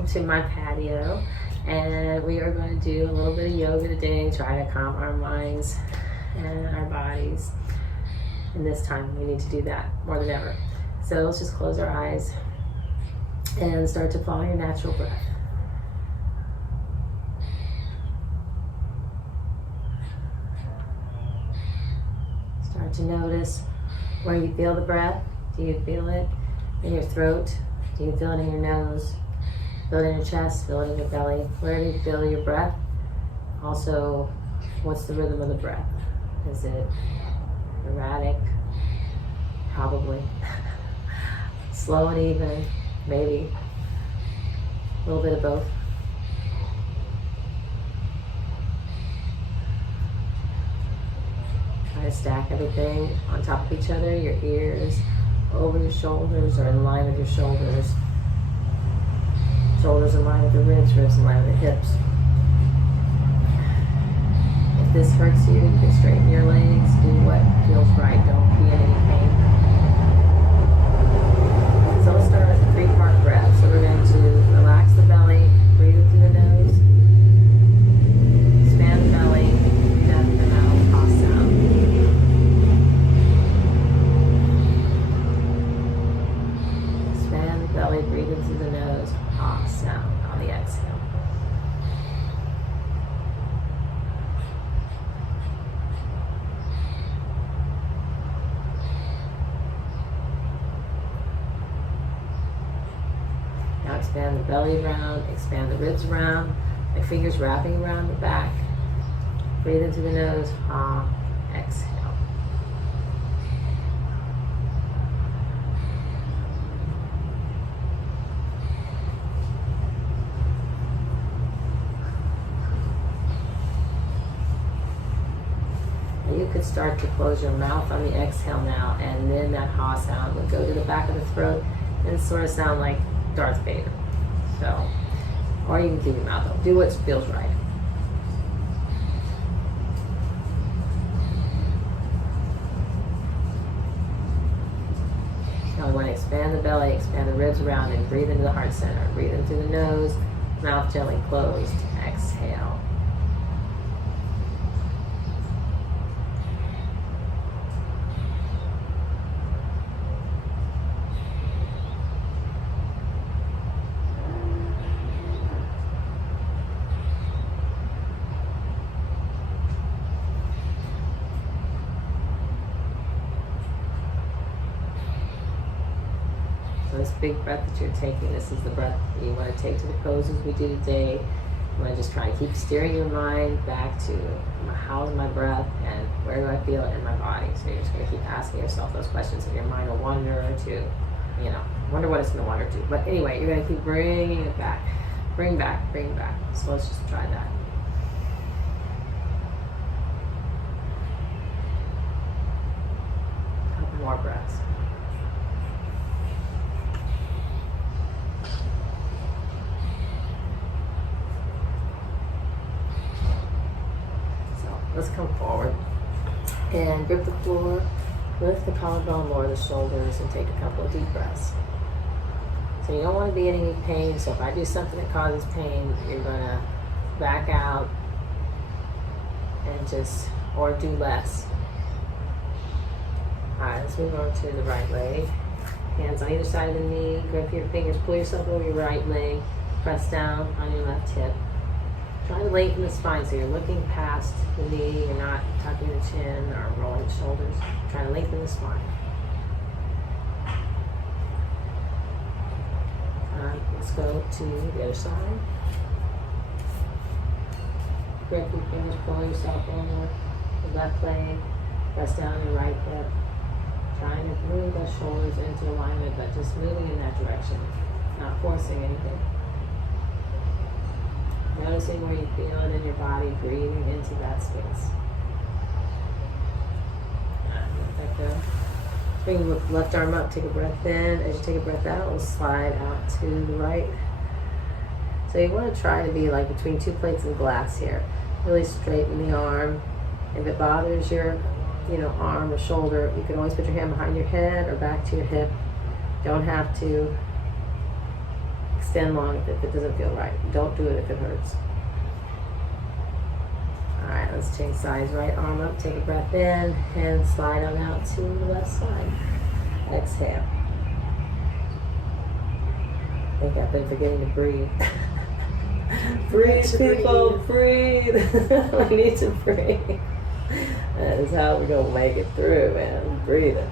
welcome to my patio, and we are going to do a little bit of yoga today, try to calm our minds and our bodies. And this time we need to do that more than ever. So let's just close our eyes and start to follow your natural breath. Start to notice where you feel the breath. Do you feel it in your throat? Do you feel it in your nose? Feel it in your chest? Feel it in your belly? Where do you feel your breath? Also, what's the rhythm of the breath? Is it erratic? Probably. Slow and even? Maybe. A little bit of both. Try to stack everything on top of each other, your ears over your shoulders or in line with your shoulders. Shoulders in line with the ribs, ribs in line with the hips. If this hurts you, you can straighten your legs, do what feels right, don't be in any pain. So let's start with the 3-part breath. So we're going to relax the belly, breathe in through the nose, expand the belly, breathe out through the mouth, pause sound. Expand the belly, breathe in through the nose, pause sound on the exhale. Now expand the belly around, expand the ribs around, my fingers wrapping around the back. Breathe in through the nose, exhale. You could start to close your mouth on the exhale now, and then that ha sound would go to the back of the throat and sort of sound like Darth Vader. So, or you can keep your mouth open. Do what feels right. Now we want to expand the belly, expand the ribs around, and breathe into the heart center. Breathe in through the nose, mouth gently closed. Exhale. So this big breath that you're taking, this is the breath that you want to take to the poses we do today. You want to just try and keep steering your mind back to how's my breath and where do I feel it in my body. So you're just going to keep asking yourself those questions, and your mind will wander to, wonder what it's going to wander to. But anyway, you're going to keep bringing it back. Bring back, bring back. So let's just try that. A couple more breaths. Let's come forward and grip the floor, lift the collarbone, lower the shoulders, and take a couple of deep breaths. So you don't want to be in any pain, so if I do something that causes pain, you're going to back out and or do less. Alright, let's move on to the right leg. Hands on either side of the knee, grip your fingers, pull yourself over your right leg, press down on your left hip. Try to lengthen the spine so you're looking past the knee, you're not tucking the chin or rolling the shoulders. Try to lengthen the spine. Let's go to the other side. Grip your fingers, pull yourself over the left leg, press down your right hip. Trying to move those shoulders into alignment, but just moving in that direction, not forcing anything. Noticing where you feel it in your body, breathing into that space. Let that go. Bring the left arm up, take a breath in. As you take a breath out, we'll slide out to the right. So you want to try to be like between two plates of glass here. Really straighten the arm. If it bothers your arm or shoulder, you can always put your hand behind your head or back to your hip. Don't have to extend long if it doesn't feel right. Don't do it if it hurts. Alright, let's change sides. Right arm up, take a breath in, and slide on out to the left side. Exhale. I think I've been forgetting to breathe. Breathe, people, breathe. We need to breathe. That is how we're going to make it through, man. Breathing.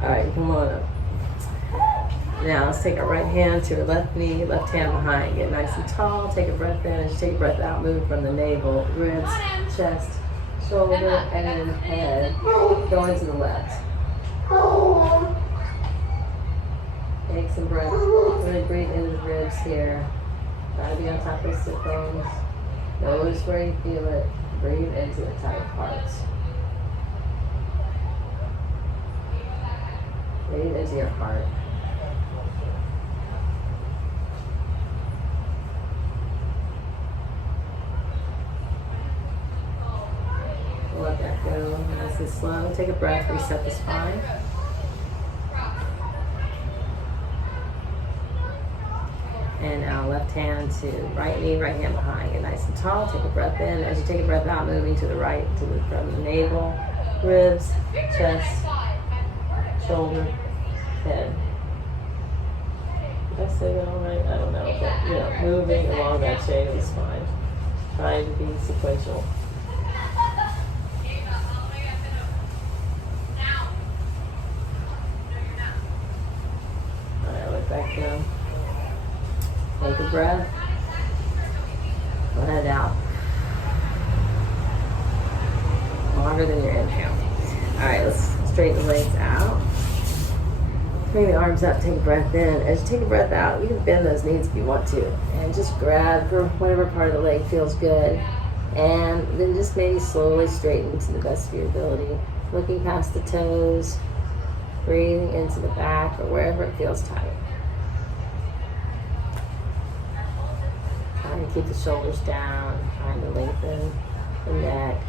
Alright, come on up. Now let's take our right hand to our left knee, left hand behind. Get nice and tall. Take a breath in. As you take a breath out, move from the navel, ribs, chest, shoulder, and head. Going to the left. Take some breath. Really breathe into the ribs here. Try to be on top of the sit bones. Notice where you feel it. Breathe into the tight parts. Breathe into your heart. Let that go nice and slow. Take a breath, reset the spine. And now left hand to right knee, right hand behind. Get nice and tall. Take a breath in. As you take a breath out, moving to the right, from the navel, ribs, chest, shoulder, head. Did I say that all right? I don't know. But, moving along that chain of the spine. Trying to be sequential. Alright, let back down. Take a breath. Let it out. Longer than your inhale. Alright, let's straighten the legs out. Bring the arms up, take a breath in. As you take a breath out, you can bend those knees if you want to. And just grab for whatever part of the leg feels good. And then just maybe slowly straighten to the best of your ability. Looking past the toes. Breathing into the back or wherever it feels tight. Trying to keep the shoulders down. Trying to lengthen the neck.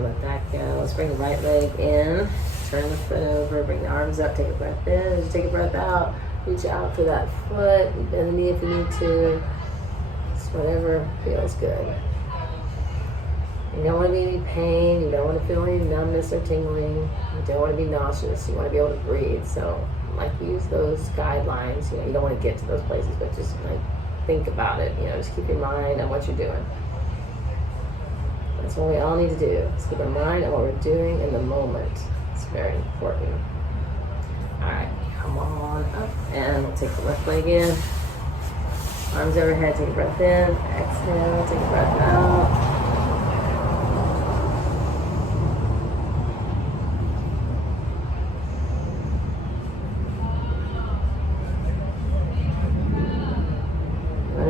Let that go. Let's bring the right leg in. Turn the foot over. Bring the arms up. Take a breath in. As you take a breath out, reach out for that foot. Bend the knee if you need to. Just whatever feels good. You don't want to be in any pain. You don't want to feel any numbness or tingling. You don't want to be nauseous. You want to be able to breathe. So, use those guidelines. You don't want to get to those places, but just think about it. Just keep your mind on what you're doing. That's what we all need to do. Is keep our mind on what we're doing in the moment. It's very important. Alright, come on up. And we'll take the left leg in. Arms overhead, take a breath in. Exhale, take a breath out.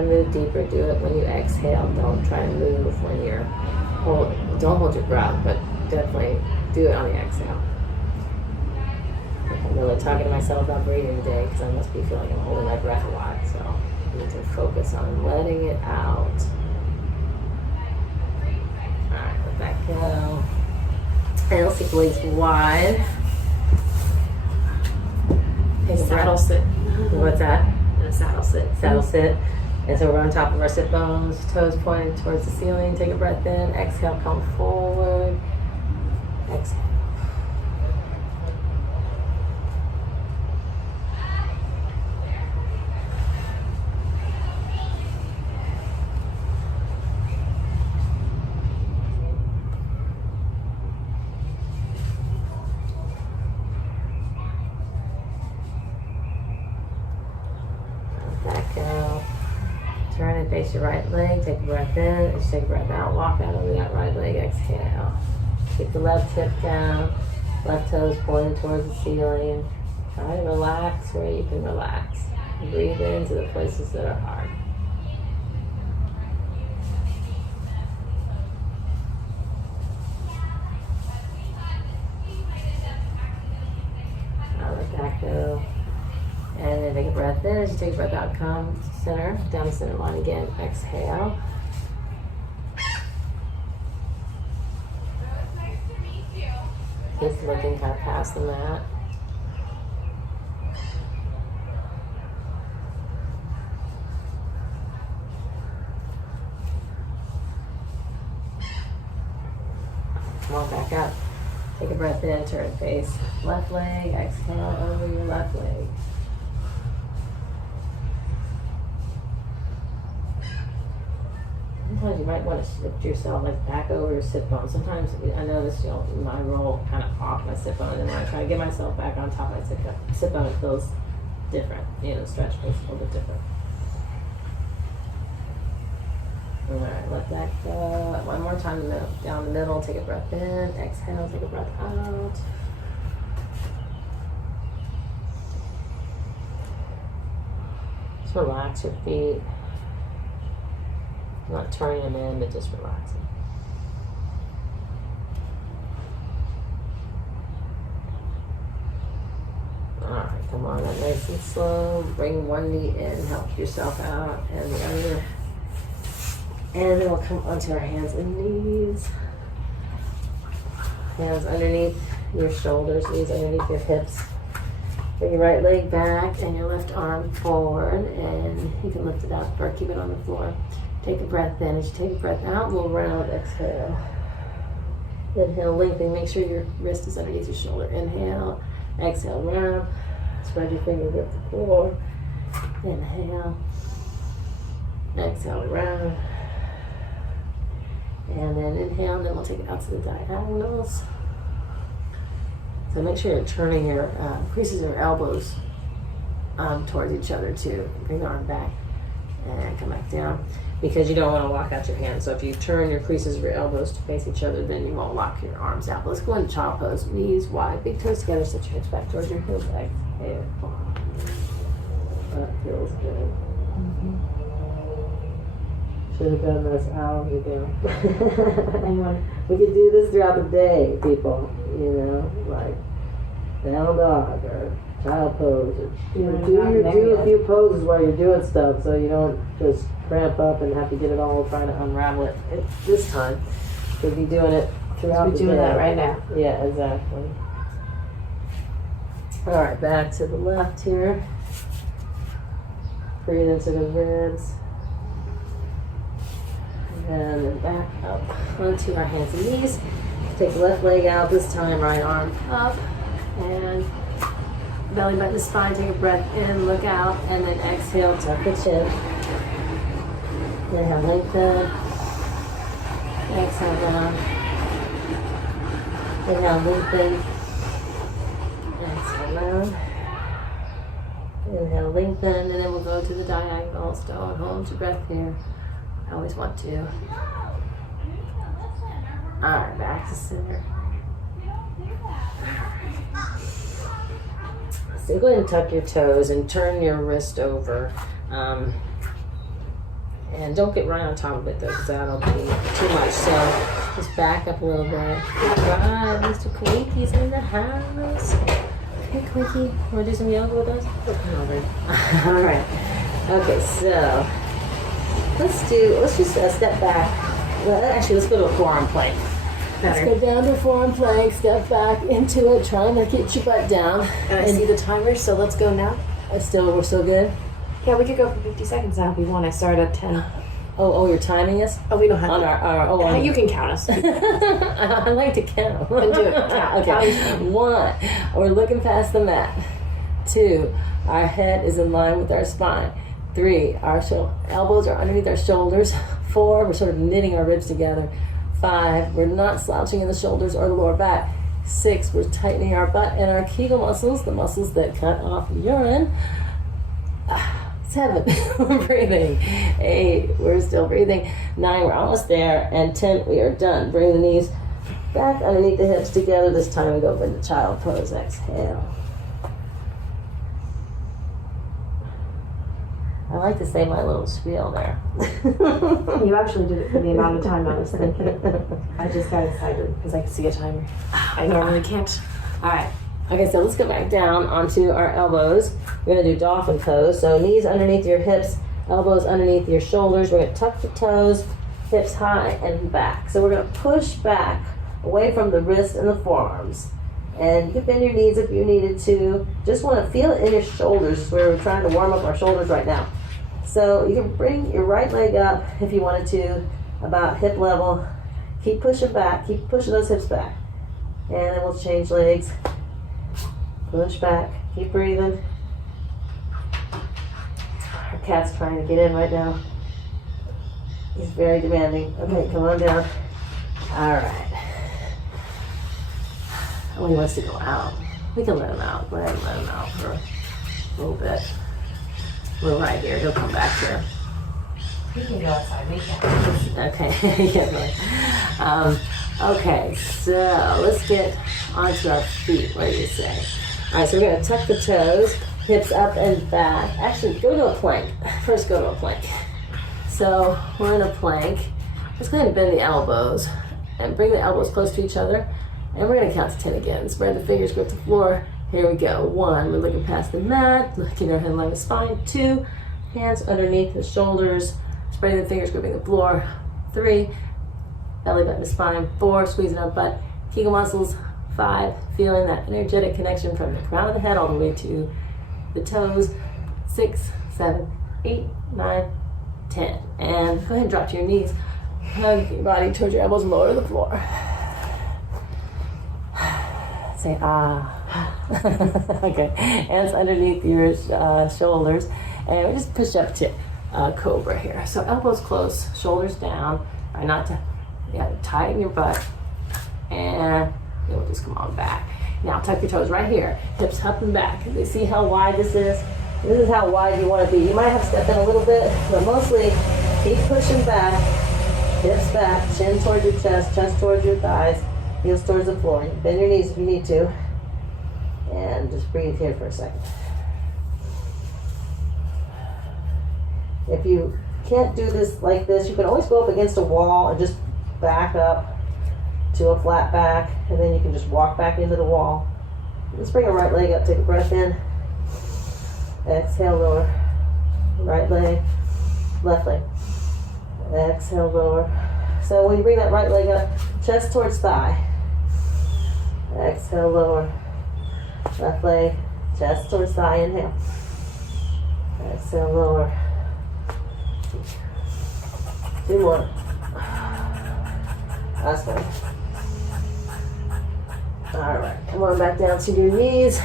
Move deeper, do it when you exhale. Don't try to move when you're don't hold your breath, but definitely do it on the exhale. I'm really talking to myself about breathing today because I must be feeling I'm holding my breath a lot, so I need to focus on letting it out. Alright, let that go. And let's take the legs wide. Take a Saddle sit. What's that? And a saddle sit. Saddle sit. And so we're on top of our sit bones, toes pointed towards the ceiling. Take a breath in. Exhale, come forward. Exhale. Let that go. Turn and face your right leg. Take a breath in. As you take a breath out, walk out over that right leg. Exhale. Keep the left hip down. Left toes pointed towards the ceiling. Try to relax where you can relax. Breathe into the places that are hard. Now let that go. And then take a breath in. As you take a breath out, come center, down the center line again. Exhale. Keep looking kind of past the mat. Come on, back up. Take a breath in, turn face. Left leg, exhale over your left leg. Sometimes you might want to shift yourself like back over your sit bone. Sometimes I notice, you know, my roll kind of off my sit bone, and then when I try to get myself back on top of my sit bone, it feels different. You know, the stretch feels a little bit different. All right, let that go. One more time, down the middle. Take a breath in. Exhale. Take a breath out. Just relax your feet. Not turning them in, but just relaxing. Alright, come on, that nice and slow. Bring one knee in, help yourself out, and the other. And then we'll come onto our hands and knees. Hands underneath your shoulders, knees underneath your hips. Bring your right leg back and your left arm forward, and you can lift it up or keep it on the floor. Take a breath in. As you take a breath out, we'll round, exhale. Inhale, lengthen. Make sure your wrist is underneath your shoulder. Inhale, exhale, round. Spread your fingers up the floor. Inhale, exhale, round. And then inhale, and then we'll take it out to the diagonals. So make sure you're turning your creases of your elbows towards each other too. Bring the arm back and come back down, because you don't want to lock out your hands. So if you turn your creases of your elbows to face each other, then you won't lock your arms out. Let's go into child pose. Knees wide, big toes together, set your hips back towards your heels. Exhale. That feels good. Should have done this hours ago. We could do this throughout the day, people. You know, like down dog or child pose. Or, do a few poses while you're doing stuff, so you don't just cramp up and have to get it all trying to unravel it this time. We'll be doing it throughout the day. We're doing that right now. Yeah, exactly. All right, back to the left here. Breathe into the ribs. And then back up onto our hands and knees. Take the left leg out, this time right arm up. And belly button to spine, take a breath in, look out, and then exhale, tuck the chin. Inhale, lengthen. Exhale, down. Inhale, lengthen. Exhale, down. Inhale, lengthen, and then we'll go to the diagonals. Don't hold your breath here. I always want to. Alright, back to center. So go ahead and tuck your toes and turn your wrist over. And don't get right on top of it though, because that'll be too much. So just back up a little bit. Alright, Mr. Quinky's in the house. Hey Quinky, wanna do some yoga with us? Alright. Okay, so let's just step back. Well, actually, let's go to a forearm plank. Let's go down to a forearm plank, step back into it, trying to get your butt down. And I see the timer, so let's go now. We're still good? Yeah, we could go for 50 seconds now if we want. I start at 10. Oh, you're timing us? Oh, we don't have to. You can count us. I like to count. Then do it. Count. Okay. 1, we're looking past the mat. 2, our head is in line with our spine. 3, our elbows are underneath our shoulders. 4, we're sort of knitting our ribs together. 5, we're not slouching in the shoulders or the lower back. 6, we're tightening our butt and our Kegel muscles, the muscles that cut off urine. 7, we're breathing. 8, we're still breathing. 9, we're almost there. And 10, we are done. Bring the knees back underneath the hips together. This time we go into child pose. Exhale. I like to say my little spiel there. You actually did it for the amount of time I was thinking. I just got excited because I could see a timer. I normally can't. All right. Okay, so let's go back down onto our elbows. We're going to do dolphin pose. So knees underneath your hips, elbows underneath your shoulders. We're going to tuck the toes, hips high and back. So we're going to push back away from the wrist and the forearms. And you can bend your knees if you needed to. Just want to feel it in your shoulders. This is where we're trying to warm up our shoulders right now. So you can bring your right leg up if you wanted to, about hip level. Keep pushing back. Keep pushing those hips back. And then we'll change legs. Push back. Keep breathing. Our cat's trying to get in right now. He's very demanding. Okay, come on down. All right. Oh, he wants to go out. We can let him out. Go ahead and let him out for a little bit. We're right here. He'll come back here. We can go outside. We can. Okay. Yeah. Okay. So let's get onto our feet. What do you say? All right. So we're gonna tuck the toes, hips up and back. Actually, go to a plank. First, go to a plank. So we're in a plank. Let's go ahead and bend the elbows and bring the elbows close to each other. And we're going to count to 10 again. Spread the fingers, grip the floor. Here we go. 1, we're looking past the mat, looking our head along the spine. 2, hands underneath the shoulders, spreading the fingers, gripping the floor. 3, belly button to spine. 4, squeezing our butt, Kegel muscles. 5, feeling that energetic connection from the crown of the head all the way to the toes. 6, 7, 8, 9, 10. And go ahead and drop to your knees. Hug your body towards your elbows and lower to the floor. Say ah. Okay, hands underneath your shoulders, and we just push up to cobra here. So elbows close, shoulders down. Try not to tighten your butt, and then we'll just come on back. Now tuck your toes right here, hips up and back. You see how wide this is? This is how wide you want to be. You might have to step in a little bit, but mostly keep pushing back, hips back, chin towards your chest towards your thighs. Heels towards the floor. Bend your knees if you need to. And just breathe here for a second. If you can't do this like this, you can always go up against a wall and just back up to a flat back, and then you can just walk back into the wall. Let's bring a right leg up, take a breath in. Exhale, lower. Right leg, left leg. Exhale, lower. So when you bring that right leg up, chest towards thigh. Exhale, lower. Left leg, chest towards thigh, inhale. Exhale, lower. 2 more. Last one. All right, come on back down to your knees.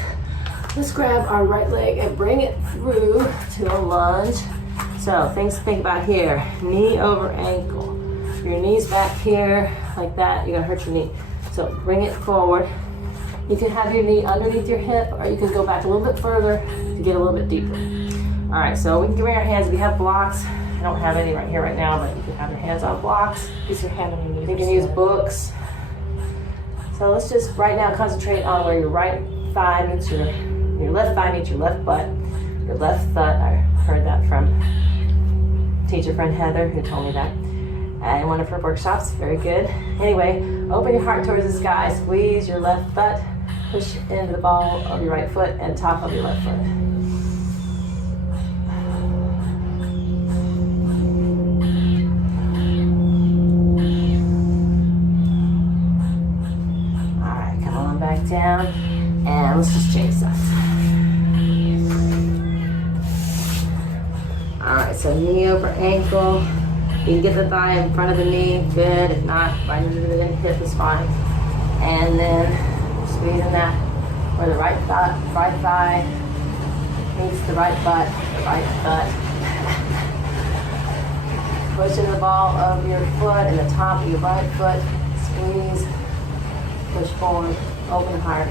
Let's grab our right leg and bring it through to a lunge. So things to think about here. Knee over ankle. Your knee's back here like that. You're gonna hurt your knee. So bring it forward. You can have your knee underneath your hip, or you can go back a little bit further to get a little bit deeper. All right, so we can bring our hands. We have blocks. I don't have any right here right now, but you can have your hands on blocks. Use your hand on your knee. You can use books. So let's just right now concentrate on where your right thigh meets your left thigh meets your left butt, your left thud. I heard that from teacher friend Heather, who told me that in one of her workshops. Very good. Anyway, open your heart towards the sky. Squeeze your left butt. Push into the ball of your right foot and top of your left foot. All right, come on back down, and let's just change sides. All right, so knee over ankle. You can get the thigh in front of the knee, good. If not, right into the hip is fine. And then squeezing that where the right thigh meets the right butt, Pushing the ball of your foot and the top of your right foot. Squeeze, push forward, open heart.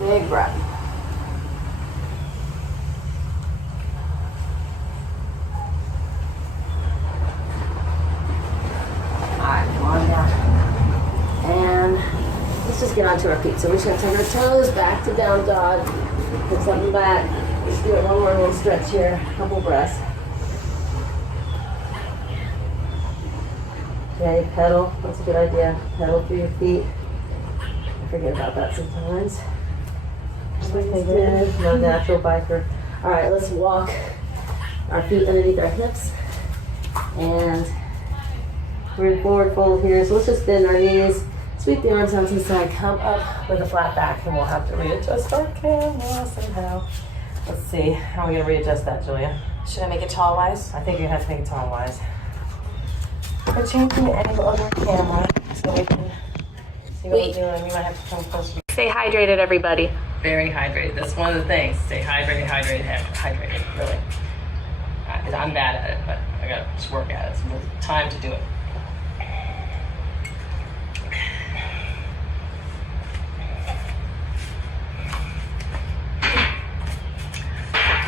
Big breath. Let's just get onto our feet. So we're just going to take our toes back to down dog. Put something back. Let's do it one more little stretch here. A couple breaths. Yeah, you pedal. That's a good idea. Pedal through your feet. I forget about that sometimes. No natural biker. All right, let's walk our feet underneath our hips. And we're in forward fold here. So let's just bend our knees. Sweep the arms out to the side, come up with a flat back, and we'll have to readjust our camera somehow. Let's see, how are we gonna readjust that, Julia? Should I make it tall-wise? I think you have to make it tall-wise. We're changing the angle of our camera so we can see what we're doing. We might have to come closer. Stay hydrated, everybody. Very hydrated. That's one of the things. Stay hydrated, hydrated, really. Because I'm bad at it, but I gotta just work at it. So there's time to do it.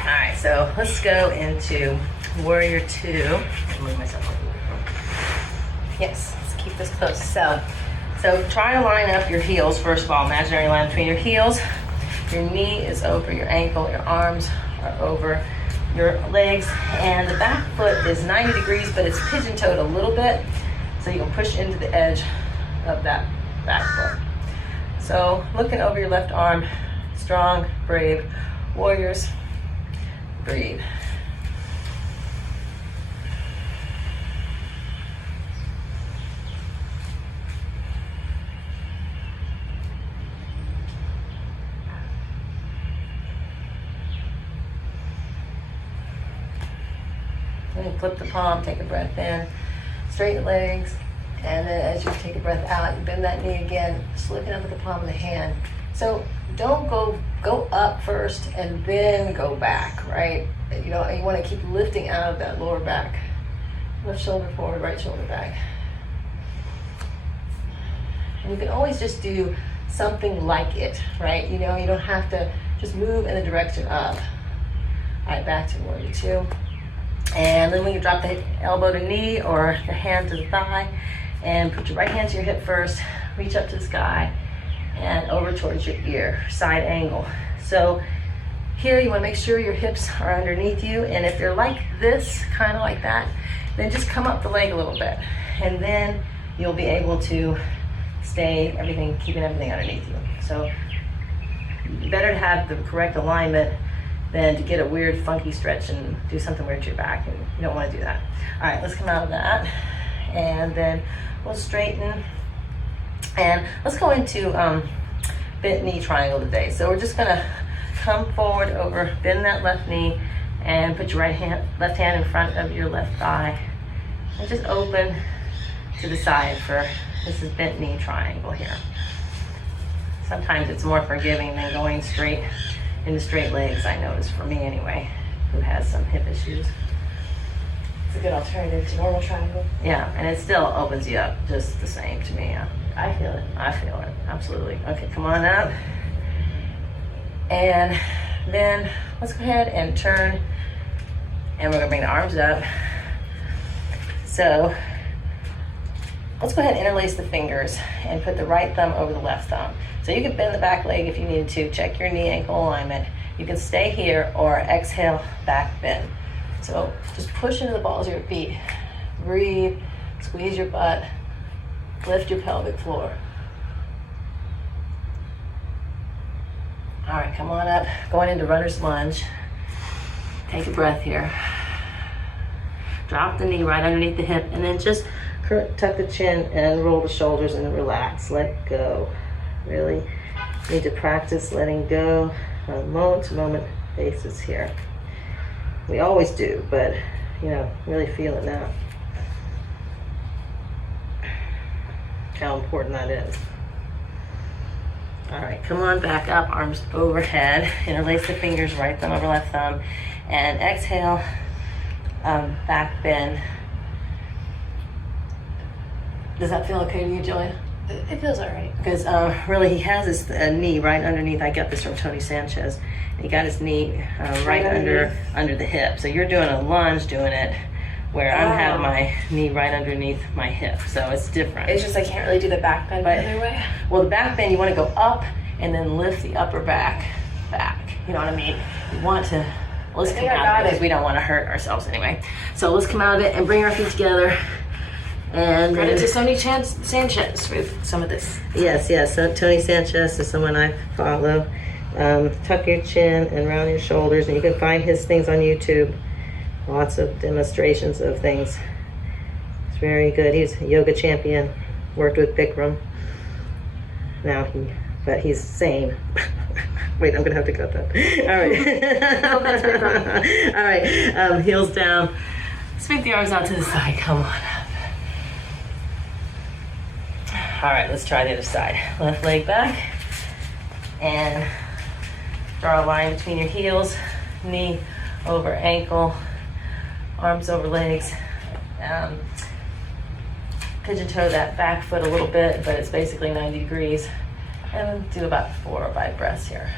Alright, so let's go into Warrior 2. I'll move myself over. Yes, let's keep this close. So try to line up your heels first of all. Imaginary line between your heels. Your knee is over your ankle. Your arms are over your legs. And the back foot is 90 degrees, but it's pigeon-toed a little bit. So you can push into the edge of that back foot. So looking over your left arm, strong, brave warriors. Breathe. And flip the palm, take a breath in, straighten legs, and then as you take a breath out, you bend that knee again, just looking up at the palm of the hand. So don't go up first and then go back, right? You know, you want to keep lifting out of that lower back. Left shoulder forward, right shoulder back. And you can always just do something like it, right? You know, you don't have to just move in the direction of. All right, back to Warrior 2. And then when you drop the elbow to knee or your hand to the thigh, and put your right hand to your hip first, reach up to the sky and over towards your ear, side angle. So here you want to make sure your hips are underneath you, and if you're like this, kind of like that, then just come up the leg a little bit, and then you'll be able to stay keeping everything underneath you. So better to have the correct alignment than to get a weird funky stretch and do something weird to your back, and you don't want to do that. All right, let's come out of that, and then we'll straighten, and let's go into bent knee triangle today. So we're just gonna come forward over, bend that left knee, and put your left hand in front of your left thigh, and just open to the side for this is bent knee triangle here. Sometimes it's more forgiving than going straight into straight legs, I notice, for me anyway, who has some hip issues. It's a good alternative to normal triangle. Yeah, and it still opens you up just the same to me. I feel it. I feel it, absolutely. Okay, come on up. And then let's go ahead and turn, and we're gonna bring the arms up. So let's go ahead and interlace the fingers and put the right thumb over the left thumb. So you can bend the back leg if you needed to. Check your knee ankle alignment. You can stay here or exhale, back bend. So just push into the balls of your feet. Breathe, squeeze your butt, lift your pelvic floor. All right, come on up. Going into runner's lunge. Take a breath here. Drop the knee right underneath the hip, and then just tuck the chin and roll the shoulders and relax. Let go. Really need to practice letting go on a moment-to-moment basis here. We always do, but you know, really feel it now. How important that is. All right, come on back up, arms overhead. Interlace the fingers, right thumb over left thumb, and exhale, back bend. Does that feel okay to you, Julia? It feels all right. Because really he has his knee right underneath. I got this from Tony Sanchez. He got his knee right under the hip. So you're doing a lunge doing it where I'm having my knee right underneath my hip. So it's different. It's just I can't really do the back bend the other way. Well, the back bend, you want to go up and then lift the upper back. You know what I mean? You want to, let's come out of it because we don't want to hurt ourselves anyway. So let's come out of it and bring our feet together. And credit to Tony Sanchez with some of this. Yes. So Tony Sanchez is someone I follow. Tuck your chin and round your shoulders, and you can find his things on YouTube. Lots of demonstrations of things. It's very good. He's a yoga champion. Worked with Bikram. Now but he's sane. Wait, I'm gonna have to cut that. All right. No, that's pretty funny. All right. Heels down. Sweep the arms out to the side. Come on up. All right, let's try the other side. Left leg back. And draw a line between your heels. Knee over ankle. Arms over legs. Pigeon toe that back foot a little bit, but it's basically 90 degrees. And do about 4 or 5 breaths here.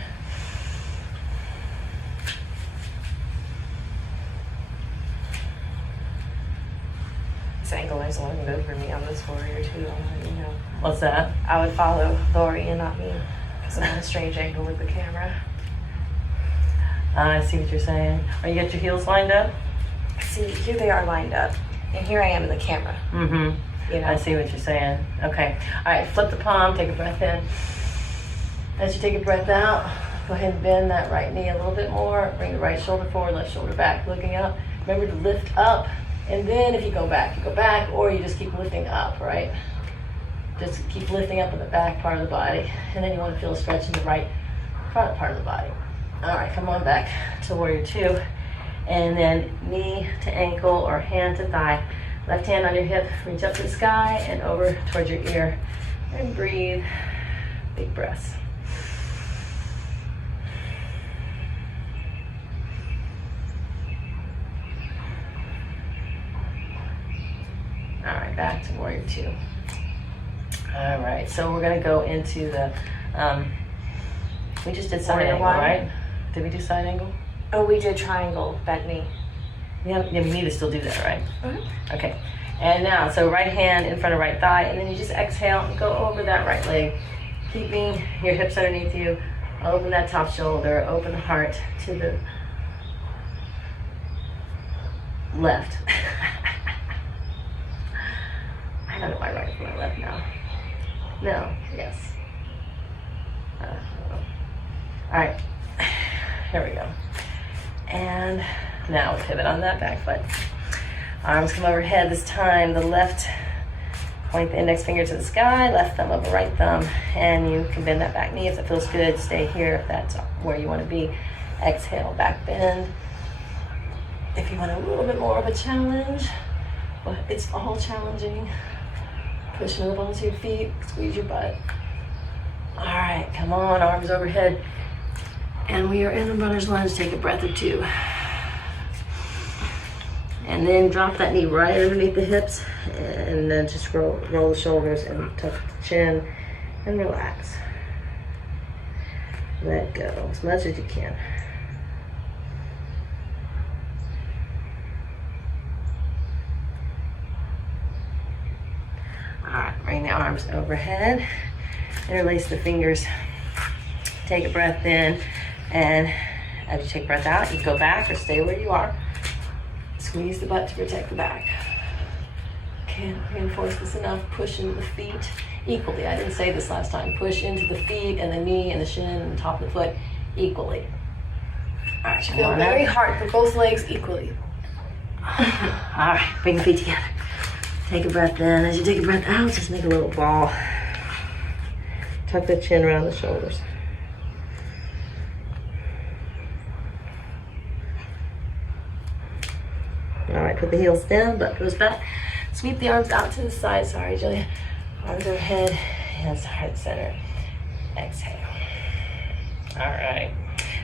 This ankle is long enough for me on this warrior too. You know, What's that? I would follow Lori and not me because I'm on a strange angle with the camera. I see what you're saying. Are you got your heels lined up? See, here they are lined up, and here I am in the camera. Mm-hmm. You know, I see what you're saying. Okay. All right, flip the palm, take a breath in. As you take a breath out, go ahead and bend that right knee a little bit more. Bring the right shoulder forward, left shoulder back, looking up. Remember to lift up, and then if you go back, or you just keep lifting up, right? Just keep lifting up in the back part of the body, and then you want to feel a stretch in the right front part of the body. All right, come on back to warrior 2, and then knee to ankle or hand to thigh. Left hand on your hip, reach up to the sky and over towards your ear, and breathe. Big breaths. All right, back to warrior 2. All right, so we're gonna go into the, we just did side Warrior angle, 1. right? Did we do side angle? oh, we did triangle, bent knee. Yeah, we need to still do that, right? Mm-hmm. Okay, and now, so right hand in front of right thigh, and then you just exhale and go over that right leg, keeping your hips underneath you. Open that top shoulder, open the heart to the left. I don't know my right from my left now. No, yes. All right, here we go. And now we'll pivot on that back foot. Arms come overhead this time. The left, point the index finger to the sky, left thumb over right thumb, and you can bend that back knee if it feels good. Stay here if that's where you want to be. Exhale, back bend. If you want a little bit more of a challenge, but it's all challenging. Push and up onto your feet, squeeze your butt. All right, come on, arms overhead. And we are in the runner's lunge. Take a breath or 2. And then drop that knee right underneath the hips, and then just roll the shoulders and tuck the chin and relax. Let go as much as you can. All right, bring the arms overhead, interlace the fingers, take a breath in, and as you take a breath out, you can go back or stay where you are. Squeeze the butt to protect the back. Can't reinforce this enough. Push into the feet equally. I didn't say this last time. Push into the feet and the knee and the shin and the top of the foot equally. All right, Feel very hard for both legs equally. All right, bring the feet together. Take a breath in. As you take a breath out, just make a little ball. Tuck the chin around the shoulders. All right, put the heels down, butt goes back. Sweep the arms out to the side. Sorry, Julia. Arms overhead, hands to heart center. Exhale. All right.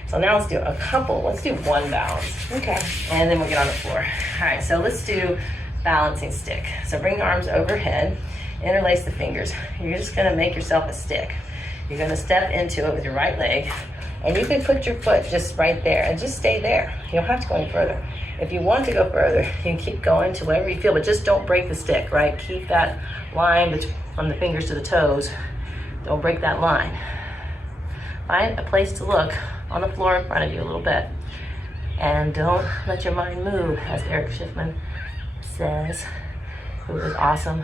So now let's do a couple. Let's do one balance. Okay. And then we'll get on the floor. All right, so let's do balancing stick. So bring the arms overhead, interlace the fingers. You're just gonna make yourself a stick. You're gonna step into it with your right leg, and you can put your foot just right there and just stay there. You don't have to go any further. If you want to go further, you can keep going to whatever you feel, but just don't break the stick, right? Keep that line from the fingers to the toes. Don't break that line. Find a place to look on the floor in front of you a little bit. And don't let your mind move, as Eric Schiffman says, who is awesome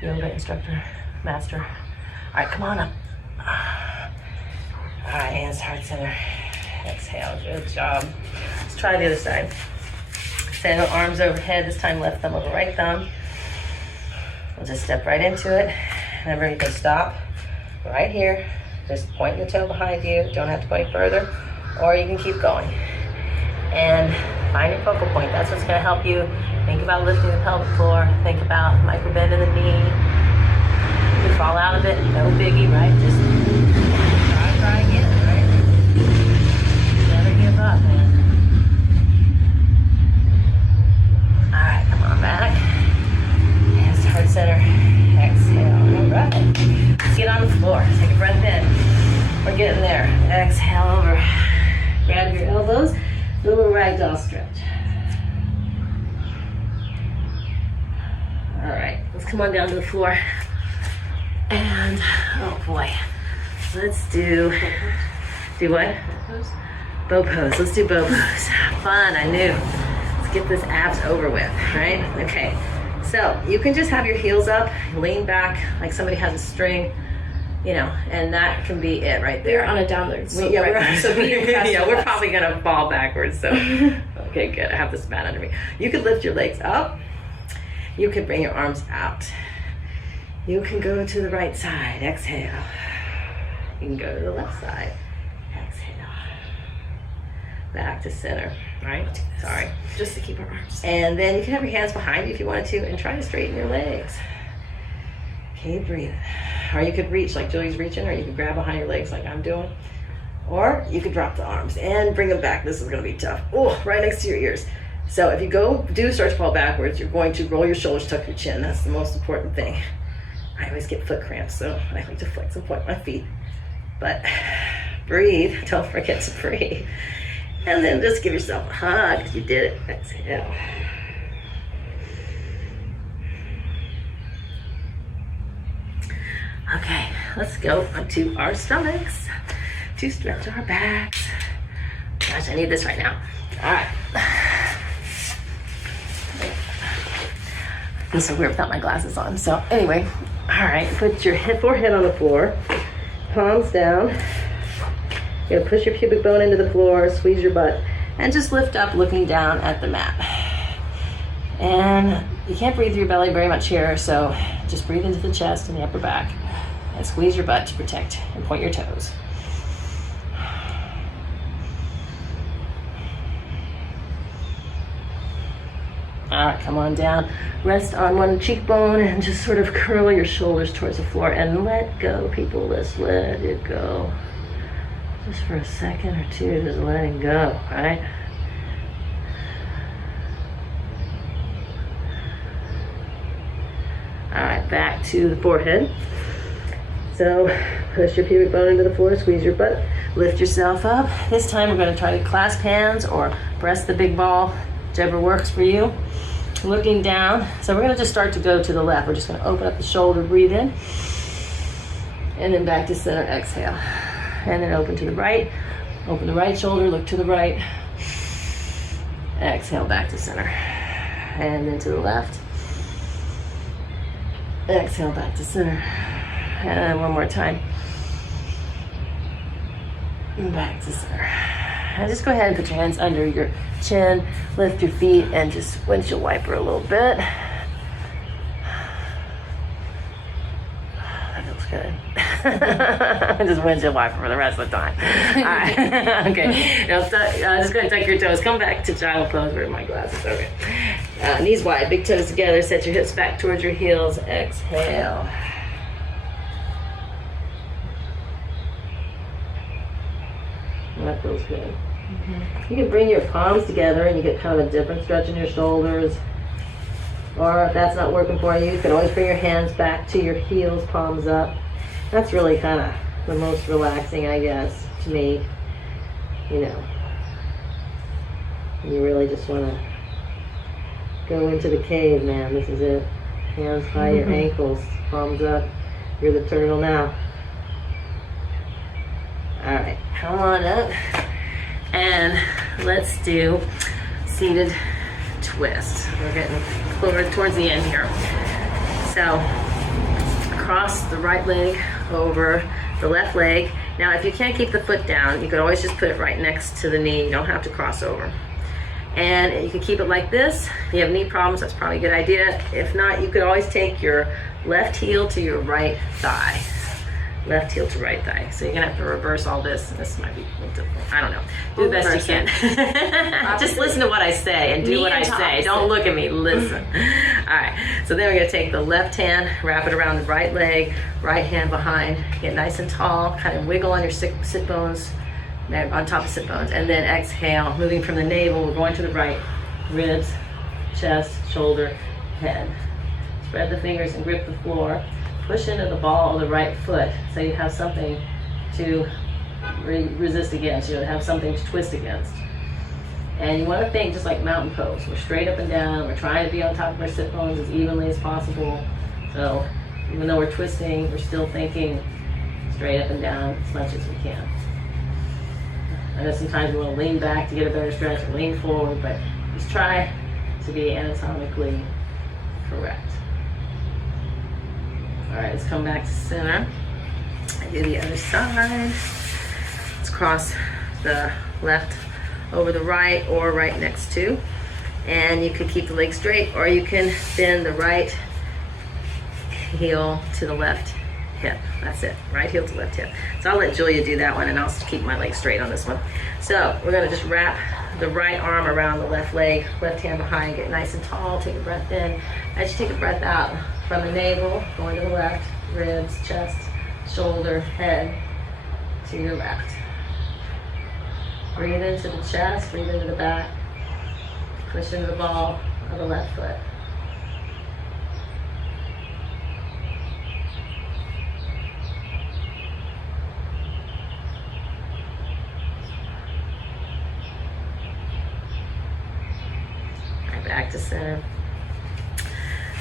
yoga instructor, master. All right, come on up. All right, hands to heart center. Exhale, good job. Let's try the other side. Send the arms overhead, this time left thumb over right thumb. We'll just step right into it. Remember, you can stop right here. Just point the toe behind you. Don't have to go any further. Or you can keep going. And find your focal point. That's what's going to help you. Think about lifting the pelvic floor. Think about micro bend in the knee. You can fall out of it. No biggie, right? Just try again, right? Never give up, man. All right, come on back. Hands to heart center. Exhale. All right. Let's get on the floor. Take a breath in. We're getting there. Exhale over. Grab your elbows. Little ragdoll stretch. All right. Let's come on down to the floor. And, oh boy. Let's do what? Bow pose. Let's do bow pose. Fun, I knew. Let's get this abs over with, right? Okay. So you can just have your heels up, lean back like somebody has a string, you know, and that can be it right there. We're on a downward slope. We're probably gonna fall backwards. So, okay, good. I have this mat under me. You could lift your legs up. You could bring your arms out. You can go to the right side. Exhale. You can go to the left side. Exhale. Back to center. Right? Sorry. Just to keep our arms. And then you can have your hands behind you if you wanted to and try to straighten your legs. Okay, breathe. Or you could reach like Julie's reaching, or you could grab behind your legs like I'm doing. Or you could drop the arms and bring them back. This is going to be tough. Oh, right next to your ears. So if you do start to fall backwards, you're going to roll your shoulders, tuck your chin. That's the most important thing. I always get foot cramps, so I like to flex and point my feet. But breathe. Don't forget to breathe. And then just give yourself a hug because you did it. Exhale. Okay, let's go onto our stomachs to stretch our backs. Gosh, I need this right now. All right. I feel so weird without my glasses on. So anyway, all right, put your forehead on the floor, palms down. You're gonna push your pubic bone into the floor, squeeze your butt, and just lift up looking down at the mat. And you can't breathe through your belly very much here, so just breathe into the chest and the upper back, and squeeze your butt to protect and point your toes. All right, come on down. Rest on one cheekbone and just sort of curl your shoulders towards the floor and let go, people. Let's let it go. Just for a second or two, just letting go, right? All right, back to the forehead. So push your pubic bone into the floor, squeeze your butt, lift yourself up. This time we're gonna try to clasp hands or press the big ball, whichever works for you. Looking down, so we're gonna just start to go to the left. We're just gonna open up the shoulder, breathe in, and then back to center, exhale. And then open to the right, open the right shoulder, look to the right, exhale back to center. And then to the left, exhale back to center. And then one more time, back to center. And just go ahead and put your hands under your chin, lift your feet, and just windshield wiper a little bit. That feels good. Just windshield wiper for the rest of the time. All right. Okay. Now, just go ahead and tuck your toes. Come back to child pose. Where are my glasses? Okay. Knees wide, big toes together. Set your hips back towards your heels. Exhale. That feels good. Mm-hmm. You can bring your palms together and you get kind of a different stretch in your shoulders. Or if that's not working for you, you can always bring your hands back to your heels, palms up. That's really kind of the most relaxing, I guess, to me. You know, you really just want to go into the cave, man. This is it. Hands by your ankles, palms up. You're the turtle now. All right, come on up. And let's do seated twist. We're getting closer towards the end here. So cross the right leg over the left leg. Now if you can't keep the foot down, you could always just put it right next to the knee. You don't have to cross over. And you can keep it like this. If you have knee problems, that's probably a good idea. If not, you could always take your left heel to your right thigh. left heel to right thigh. So you're gonna have to reverse all this, and this might be a little difficult. I don't know. Do the best you can. Just listen to what I say and do what I say. Don't look at me, listen. All right, so then we're gonna take the left hand, wrap it around the right leg, right hand behind, get nice and tall, kind of wiggle on your sit bones, on top of sit bones, and then exhale, moving from the navel, we're going to the right, ribs, chest, shoulder, head. Spread the fingers and grip the floor. Push into the ball of the right foot so you have something to resist against. You have something to twist against. And you want to think just like mountain pose. We're straight up and down. We're trying to be on top of our sit bones as evenly as possible. So even though we're twisting, we're still thinking straight up and down as much as we can. I know sometimes we want to lean back to get a better stretch or lean forward, but just try to be anatomically correct. All right, let's come back to center. I do the other side. Let's cross the left over the right or right next to. And you can keep the leg straight, or you can bend the right heel to the left hip. That's it, right heel to left hip. So I'll let Julia do that one, and I'll keep my leg straight on this one. So we're gonna just wrap the right arm around the left leg, left hand behind, get nice and tall, take a breath in. As you take a breath out, from the navel, going to the left, ribs, chest, shoulder, head, to your left. Breathe into the chest, breathe into the back, push into the ball of the left foot. Right, back to center.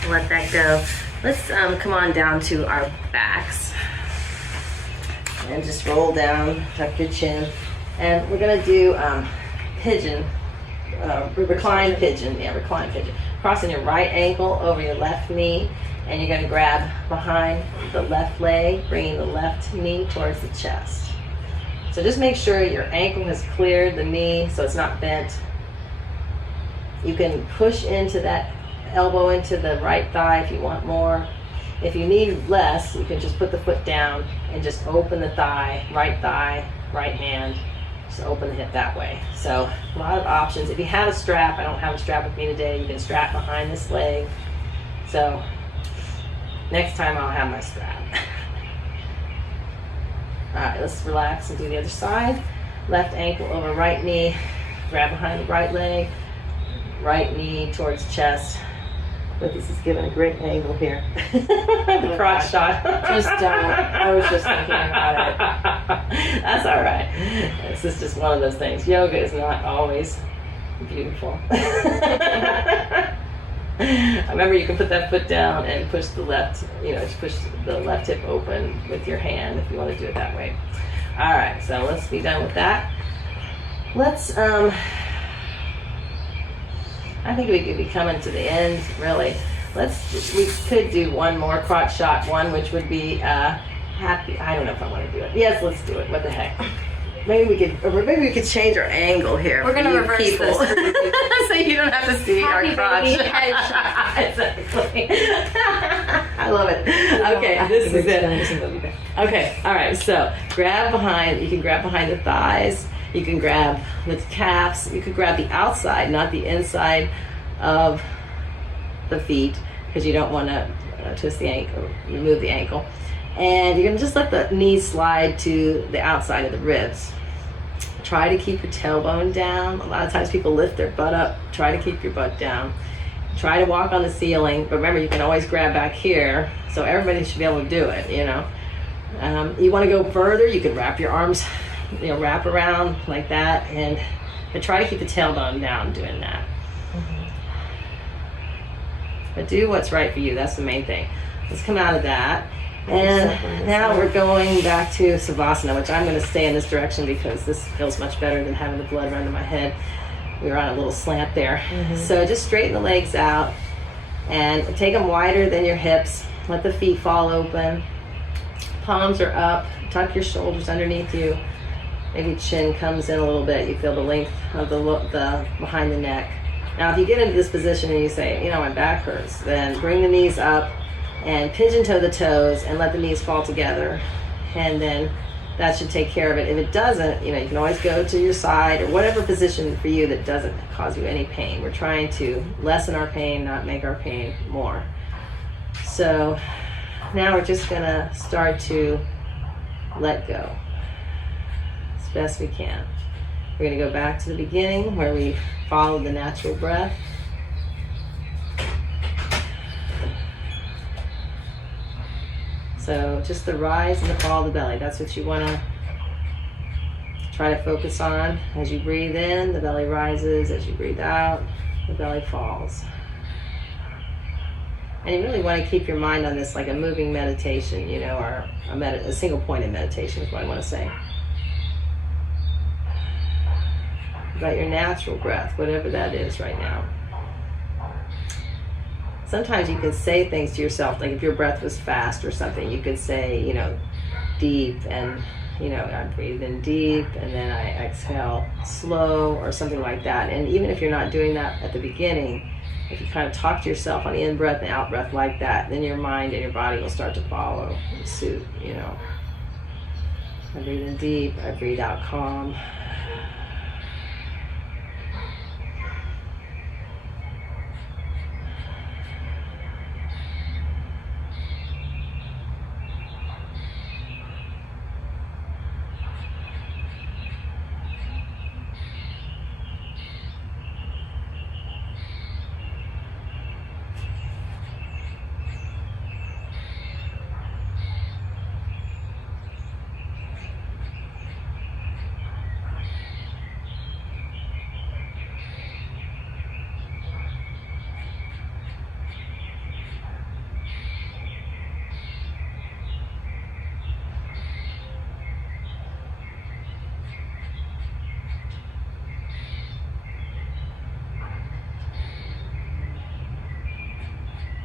Let that go. Let's come on down to our backs and just roll down, tuck your chin, and we're gonna do pigeon, recline pigeon. Yeah, recline pigeon. Crossing your right ankle over your left knee, and you're gonna grab behind the left leg, bringing the left knee towards the chest. So just make sure your ankle has cleared the knee so it's not bent. You can push into that elbow into the right thigh if you want more. If you need less, you can just put the foot down and just open the thigh, right hand, just open the hip that way. So a lot of options. If you have a strap, I don't have a strap with me today, you can strap behind this leg. So next time I'll have my strap. All right, let's relax and do the other side. Left ankle over right knee, grab behind the right leg, right knee towards chest. But this is giving a great angle here. The crotch shot. Just don't. I was just thinking about it. That's all right. This is just one of those things. Yoga is not always beautiful. I remember you can put that foot down and push the left, just push the left hip open with your hand if you want to do it that way. All right, so let's be done with that. Let's, I think we could be coming to the end, really. We could do one more crotch shot one, which would be happy. I don't know if I want to do it. Yes, let's do it. What the heck? Maybe we could change our angle here. We're gonna reverse people. this. So you don't have to see Happy our crotch. baby head Exactly. I love it. Okay, this is it. Okay, all right. So grab behind. You can grab behind the thighs. You can grab the calves. You can grab the outside, not the inside of the feet, because you don't want to twist the ankle, remove the ankle. And you're going to just let the knees slide to the outside of the ribs. Try to keep your tailbone down. A lot of times people lift their butt up. Try to keep your butt down. Try to walk on the ceiling. But remember, you can always grab back here. So everybody should be able to do it, You want to go further, you can wrap your arms, wrap around like that. And try to keep the tailbone down doing that. But do what's right for you. That's the main thing. Let's come out of that. And now we're going back to Savasana, which I'm going to stay in this direction because this feels much better than having the blood run to my head. We were on a little slant there. So just straighten the legs out and take them wider than your hips. Let the feet fall open. Palms are up. Tuck your shoulders underneath you. Maybe chin comes in a little bit. You feel the length of the behind the neck. Now, if you get into this position and you say, my back hurts, then bring the knees up and pigeon toe the toes and let the knees fall together. and then that should take care of it. If it doesn't, you can always go to your side or whatever position for you that doesn't cause you any pain. We're trying to lessen our pain, not make our pain more. So now we're just gonna start to let go as best we can. We're gonna go back to the beginning where we followed the natural breath. So just the rise and the fall of the belly. That's what you want to try to focus on. As you breathe in, the belly rises. As you breathe out, the belly falls. And you really want to keep your mind on this like a moving meditation, or a single pointed meditation is what I want to say. About your natural breath, whatever that is right now. Sometimes you can say things to yourself, like if your breath was fast or something, you could say, deep, and, I breathe in deep, and then I exhale slow, or something like that. And even if you're not doing that at the beginning, if you kind of talk to yourself on the in-breath and out-breath like that, then your mind and your body will start to follow suit, I breathe in deep, I breathe out calm.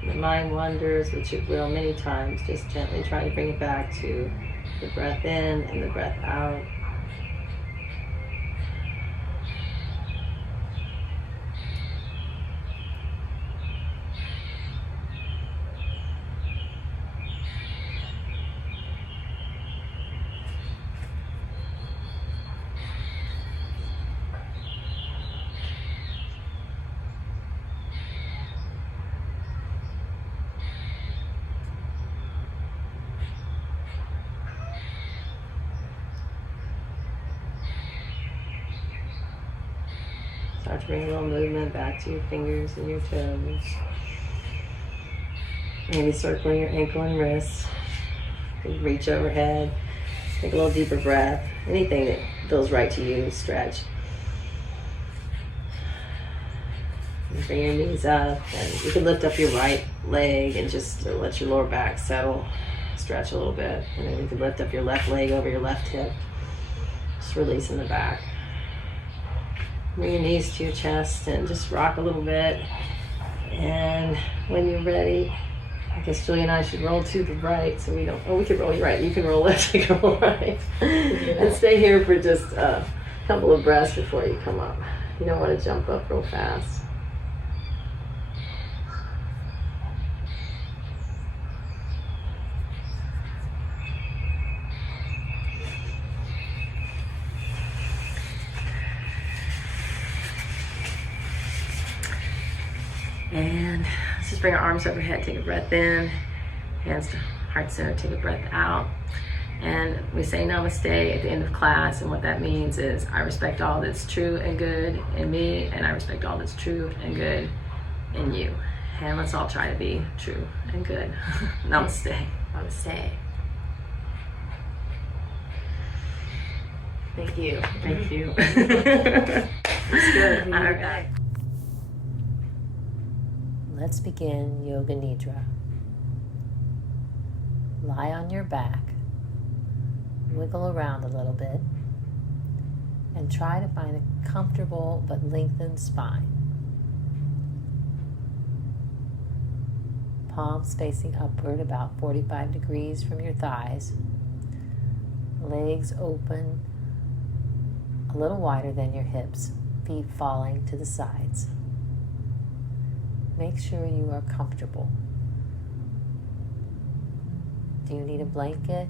The mind wanders, which it will many times. Just gently try to bring it back to the breath in and the breath out. Start to bring a little movement back to your fingers and your toes. Maybe circling your ankle and wrists. You can reach overhead. Take a little deeper breath. Anything that feels right to you, stretch. And bring your knees up. And you can lift up your right leg and just let your lower back settle. Stretch a little bit. And then you can lift up your left leg over your left hip. Just releasing the back. Bring your knees to your chest and just rock a little bit. And when you're ready, I guess Julie and I should roll to the right so we don't, we can roll you right. You can roll left, you can roll right. And stay here for just a couple of breaths before you come up. You don't want to jump up real fast. And let's just bring our arms overhead, take a breath in, hands to heart center, take a breath out. And we say namaste at the end of class, and what that means is I respect all that's true and good in me, and I respect all that's true and good in you. And let's all try to be true and good. Namaste. Namaste. Thank you. Thank you. It's good. All right. Let's begin Yoga Nidra. Lie on your back, wiggle around a little bit, and try to find a comfortable but lengthened spine. Palms facing upward about 45 degrees from your thighs. Legs open a little wider than your hips, feet falling to the sides. Make sure you are comfortable. Do you need a blanket?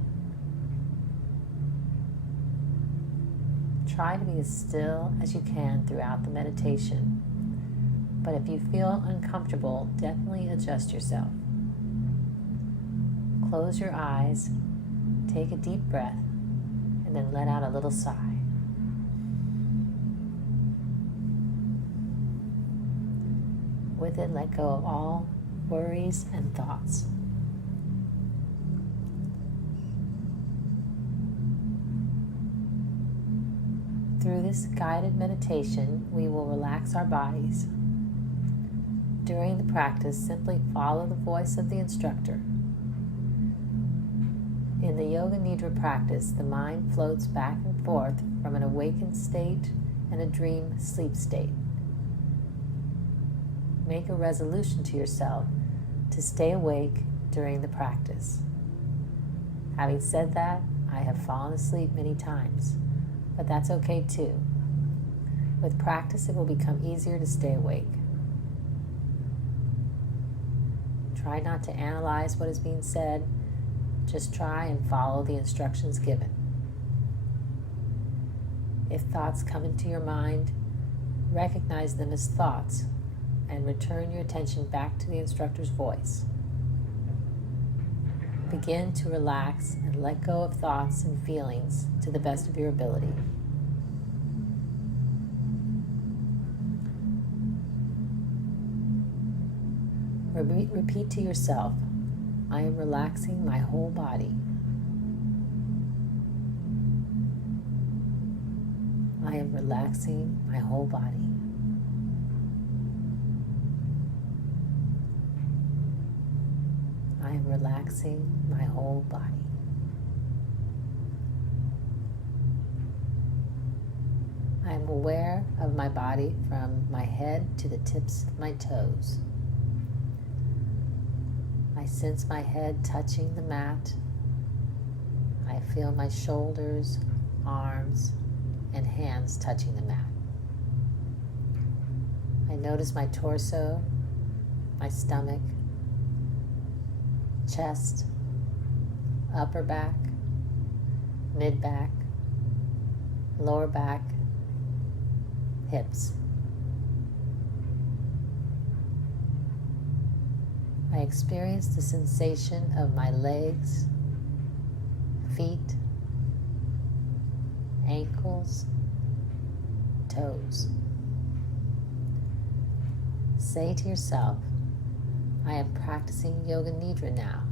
try to be as still as you can throughout the meditation. But if you feel uncomfortable, definitely adjust yourself. Close your eyes, take a deep breath, and then let out a little sigh. With it, let go of all worries and thoughts. Through this guided meditation, we will relax our bodies. During the practice, simply follow the voice of the instructor. In the Yoga Nidra practice, the mind floats back and forth from an awakened state and a dream sleep state. Make a resolution to yourself to stay awake during the practice. Having said that, I have fallen asleep many times, but that's okay too. With practice, it will become easier to stay awake. Try not to analyze what is being said. Just try and follow the instructions given. If thoughts come into your mind, recognize them as thoughts and return your attention back to the instructor's voice. Begin to relax and let go of thoughts and feelings to the best of your ability. Repeat to yourself, I am relaxing my whole body. I am relaxing my whole body. I am relaxing my whole body. I am aware of my body from my head to the tips of my toes. I sense my head touching the mat. I feel my shoulders, arms, and hands touching the mat. I notice my torso, my stomach, chest, upper back, mid back, lower back, hips. I experience the sensation of my legs, feet, ankles, toes. Say to yourself, I am practicing Yoga Nidra now.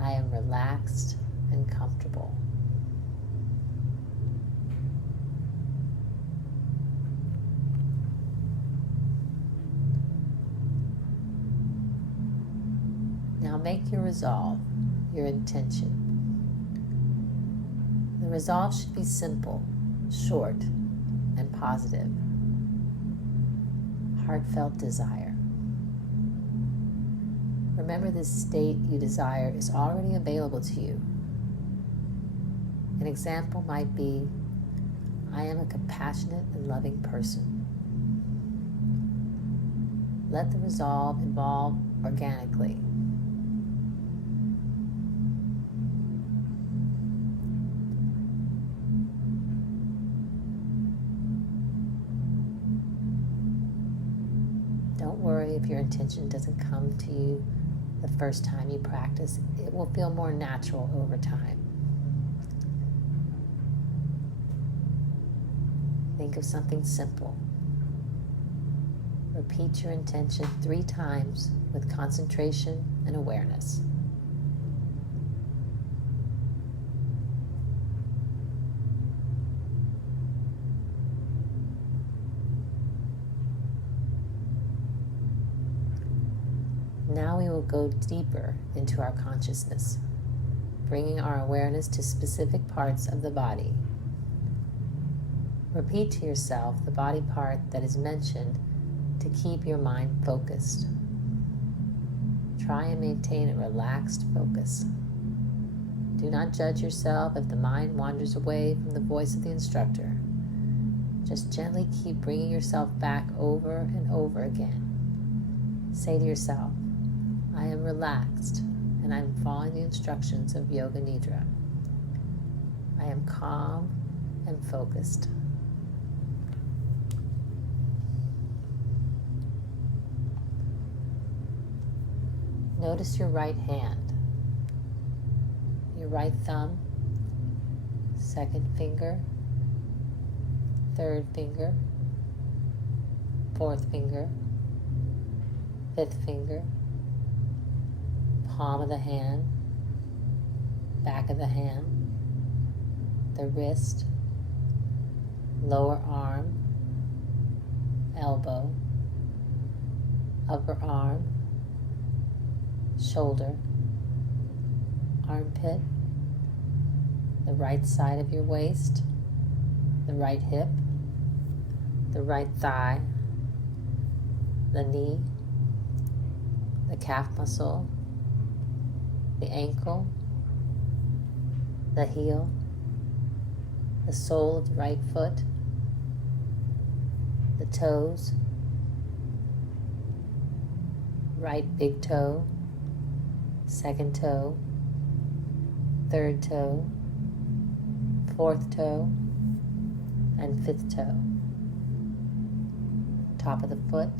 I am relaxed and comfortable. Now make your resolve, your intention. The resolve should be simple, short, and positive. Heartfelt desire. Remember, this state you desire is already available to you. An example might be, I am a compassionate and loving person. Let the resolve evolve organically. Don't worry if your intention doesn't come to you the first time you practice. It will feel more natural over time. Think of something simple. Repeat your intention 3 times with concentration and awareness. Now we will go deeper into our consciousness, bringing our awareness to specific parts of the body. Repeat to yourself the body part that is mentioned to keep your mind focused. Try and maintain a relaxed focus. Do not judge yourself if the mind wanders away from the voice of the instructor. Just gently keep bringing yourself back over and over again. Say to yourself, I am relaxed and I am following the instructions of Yoga Nidra. I am calm and focused. Notice your right hand, your right thumb, second finger, third finger, fourth finger, fifth finger, palm of the hand, back of the hand, the wrist, lower arm, elbow, upper arm, shoulder, armpit, the right side of your waist, the right hip, the right thigh, the knee, the calf muscle, the ankle, the heel, the sole of the right foot, the toes, right big toe, second toe, third toe, fourth toe, and fifth toe. Top of the foot,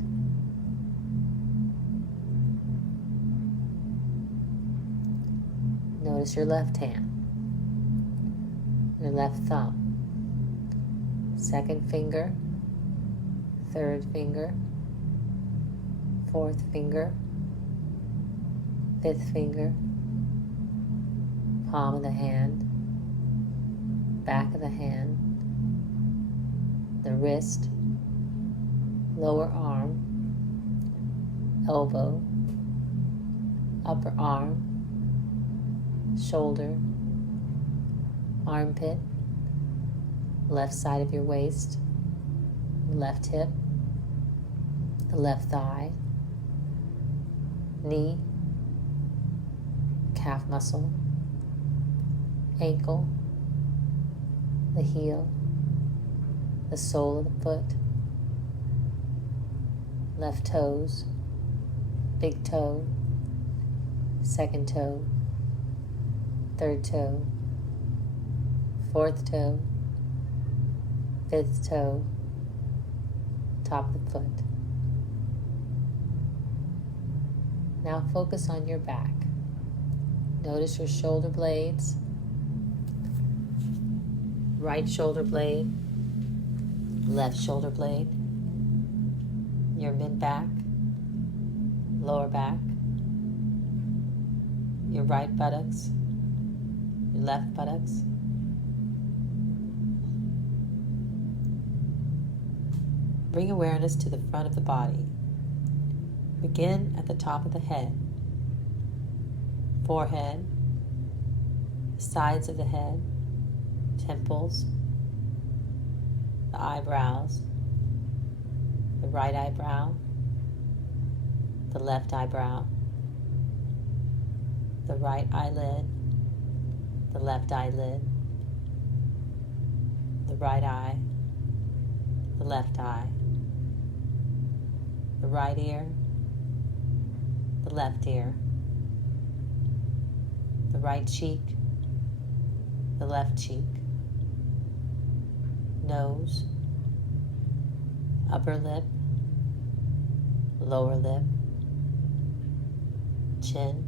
notice your left hand, your left thumb, second finger, third finger, fourth finger, fifth finger, palm of the hand, back of the hand, the wrist, lower arm, elbow, upper arm, shoulder, armpit, left side of your waist, left hip, the left thigh, knee, calf muscle, ankle, the heel, the sole of the foot, left toes, big toe, second toe, third toe, fourth toe, fifth toe, top of the foot. Now focus on your back. Notice your shoulder blades, right shoulder blade, left shoulder blade, your mid-back, lower back, your right buttocks, your left buttocks, bring awareness to the front of the body. Begin at the top of the head, forehead, the sides of the head, temples, the eyebrows, the right eyebrow, the left eyebrow, the right eyelid, the left eyelid, the right eye, the left eye, the right ear, the left ear, the right cheek, the left cheek, nose, upper lip, lower lip, chin,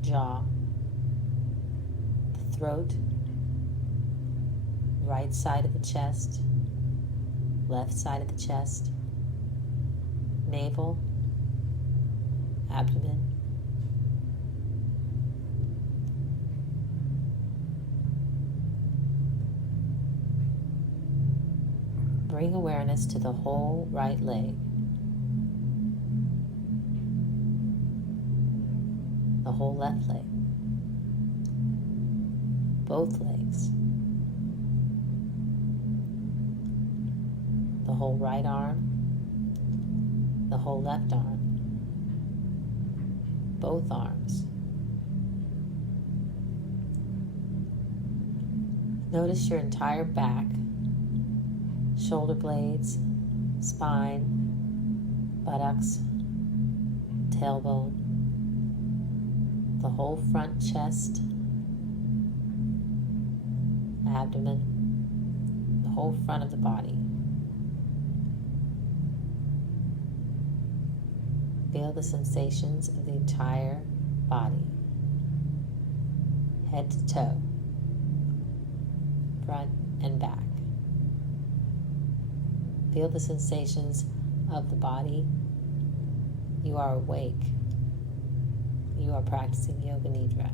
jaw, the throat, right side of the chest, left side of the chest, navel, abdomen, bring awareness to the whole right leg, the whole left leg, both legs, the whole right arm, the whole left arm, both arms. Notice your entire back, shoulder blades, spine, buttocks, tailbone, the whole front chest, abdomen, the whole front of the body. Feel the sensations of the entire body, head to toe, front and back. Feel the sensations of the body. You are awake. You are practicing Yoga Nidra.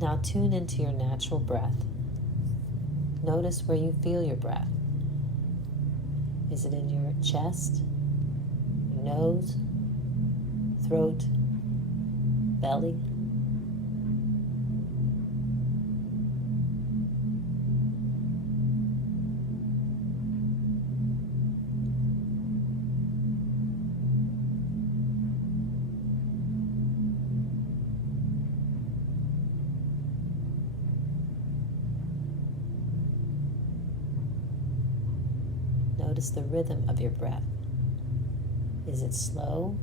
Now tune into your natural breath. Notice where you feel your breath. Is it in your chest, your nose, throat, belly? Notice the rhythm of your breath. Is it slow,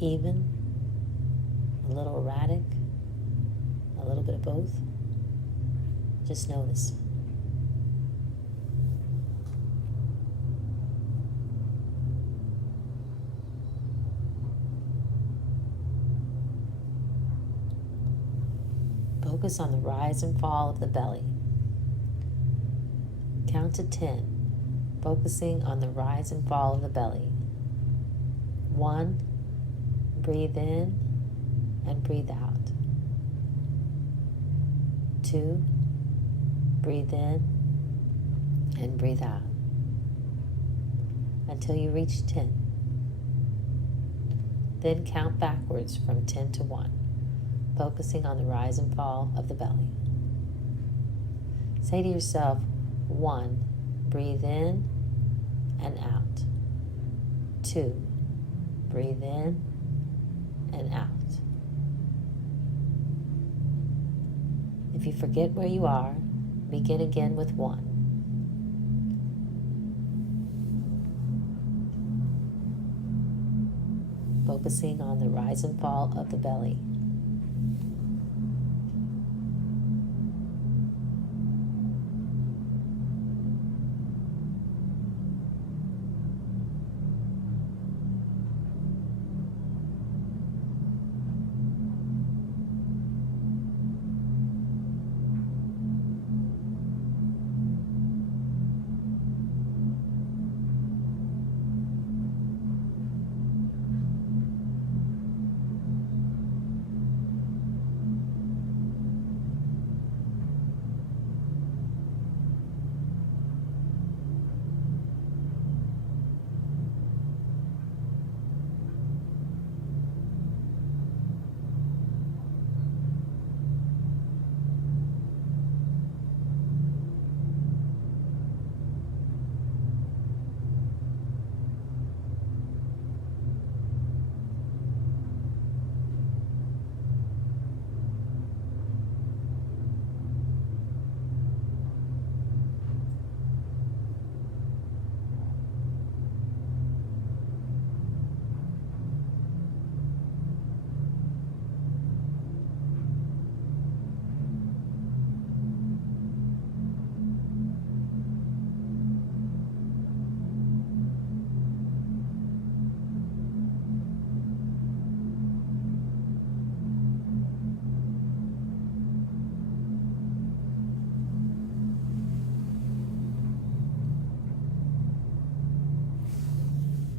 even, a little erratic, a little bit of both? Just notice. Focus on the rise and fall of the belly. Count to 10. Focusing on the rise and fall of the belly. 1, breathe in and breathe out. 2, breathe in and breathe out. Until you reach 10. Then count backwards from 10 to 1, focusing on the rise and fall of the belly. Say to yourself, 1, breathe in and out. 2, breathe in and out. If you forget where you are, begin again with 1. Focusing on the rise and fall of the belly.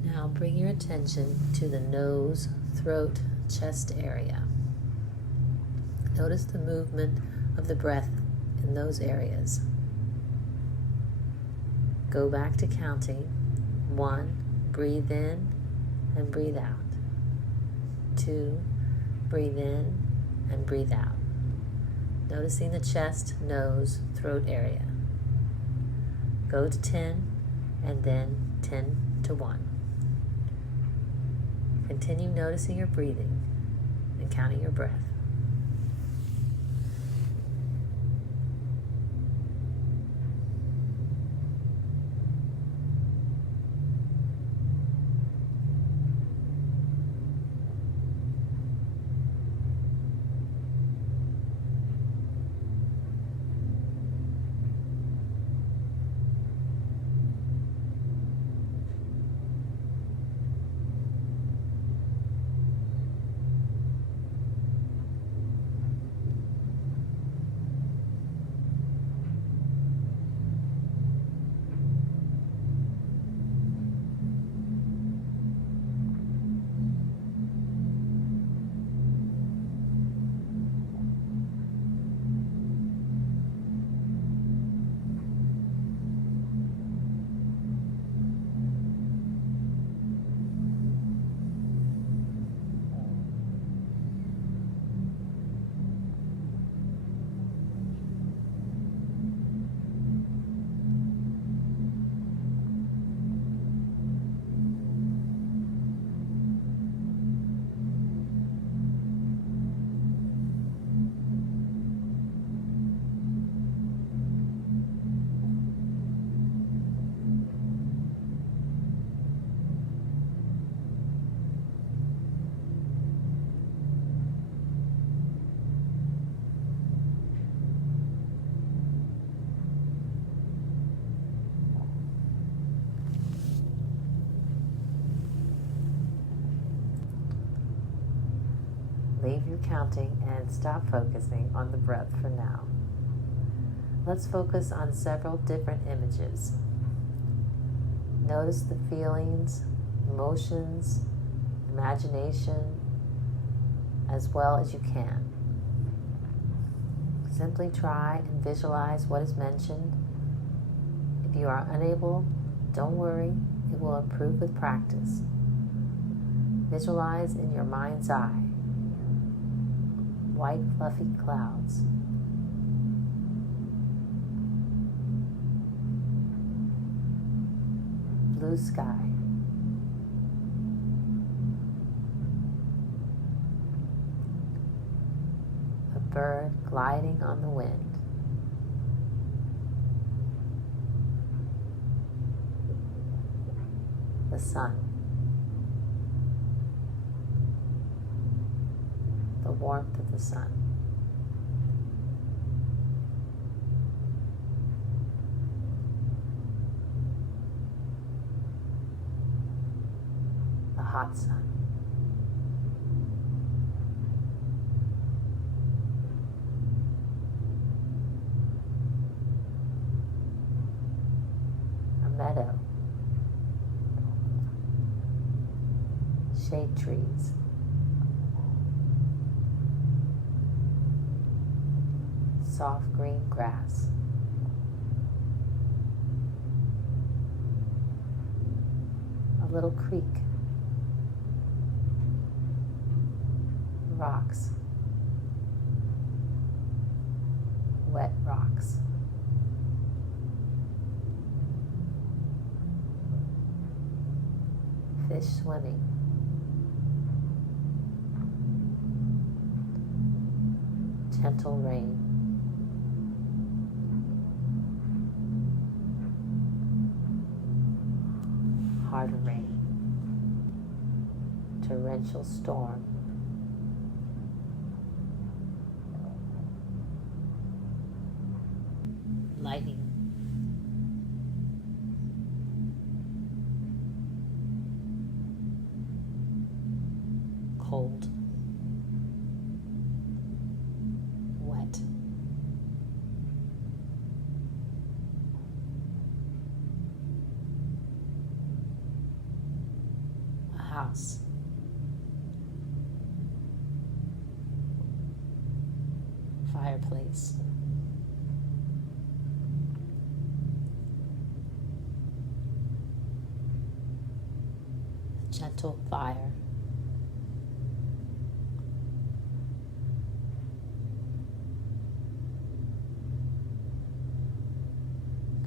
Now bring your attention to the nose, throat, chest area. Notice the movement of the breath in those areas. Go back to counting. 1, breathe in and breathe out. 2, breathe in and breathe out. Noticing the chest, nose, throat area. Go to 10 and then 10 to 1. Continue noticing your breathing and counting your breath. your counting and stop focusing on the breath for now. Let's focus on several different images. Notice the feelings, emotions, imagination, as well as you can. Simply try and visualize what is mentioned. If you are unable, don't worry, it will improve with practice. Visualize in your mind's eye white fluffy clouds. Blue sky. A bird gliding on the wind. The sun. The warmth of the sun. The hot sun. A meadow. Shade trees. Soft green grass. A little creek. Rocks. Wet rocks. Fish swimming. Gentle rain. Harder rain. Torrential storm. Lightning. Cold. Wet. A house. Fireplace. A gentle fire.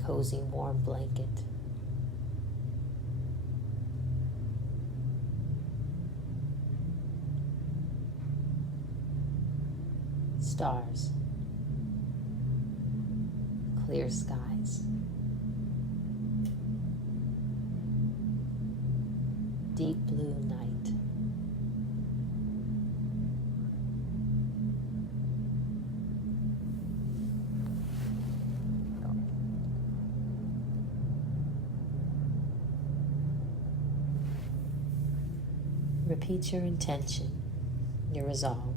Cozy warm blanket. Stars. Clear skies. Deep blue night. Repeat your intention, your resolve,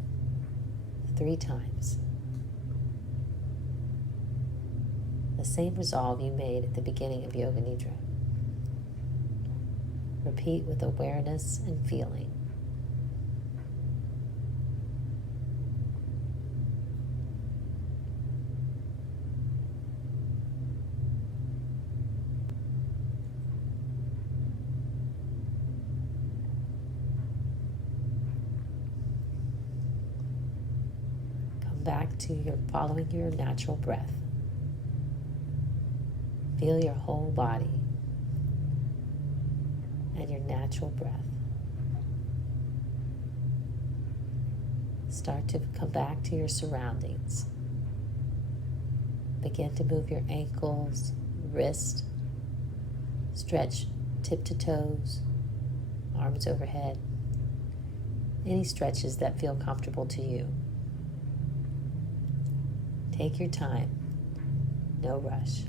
3 times. The same resolve you made at the beginning of Yoga Nidra. Repeat with awareness and feeling. Back to your following your natural breath. Feel your whole body and your natural breath. Start to come back to your surroundings. Begin to move your ankles, wrist, stretch tip to toes, arms overhead. Any stretches that feel comfortable to you. Take your time, no rush.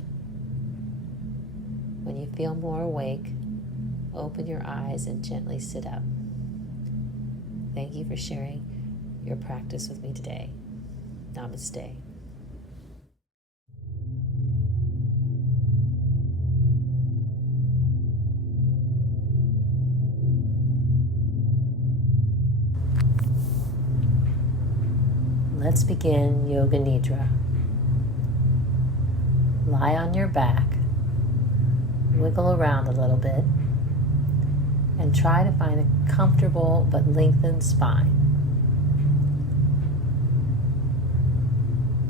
When you feel more awake, open your eyes and gently sit up. Thank you for sharing your practice with me today. Namaste. Let's begin Yoga Nidra. Lie on your back, wiggle around a little bit, and try to find a comfortable but lengthened spine.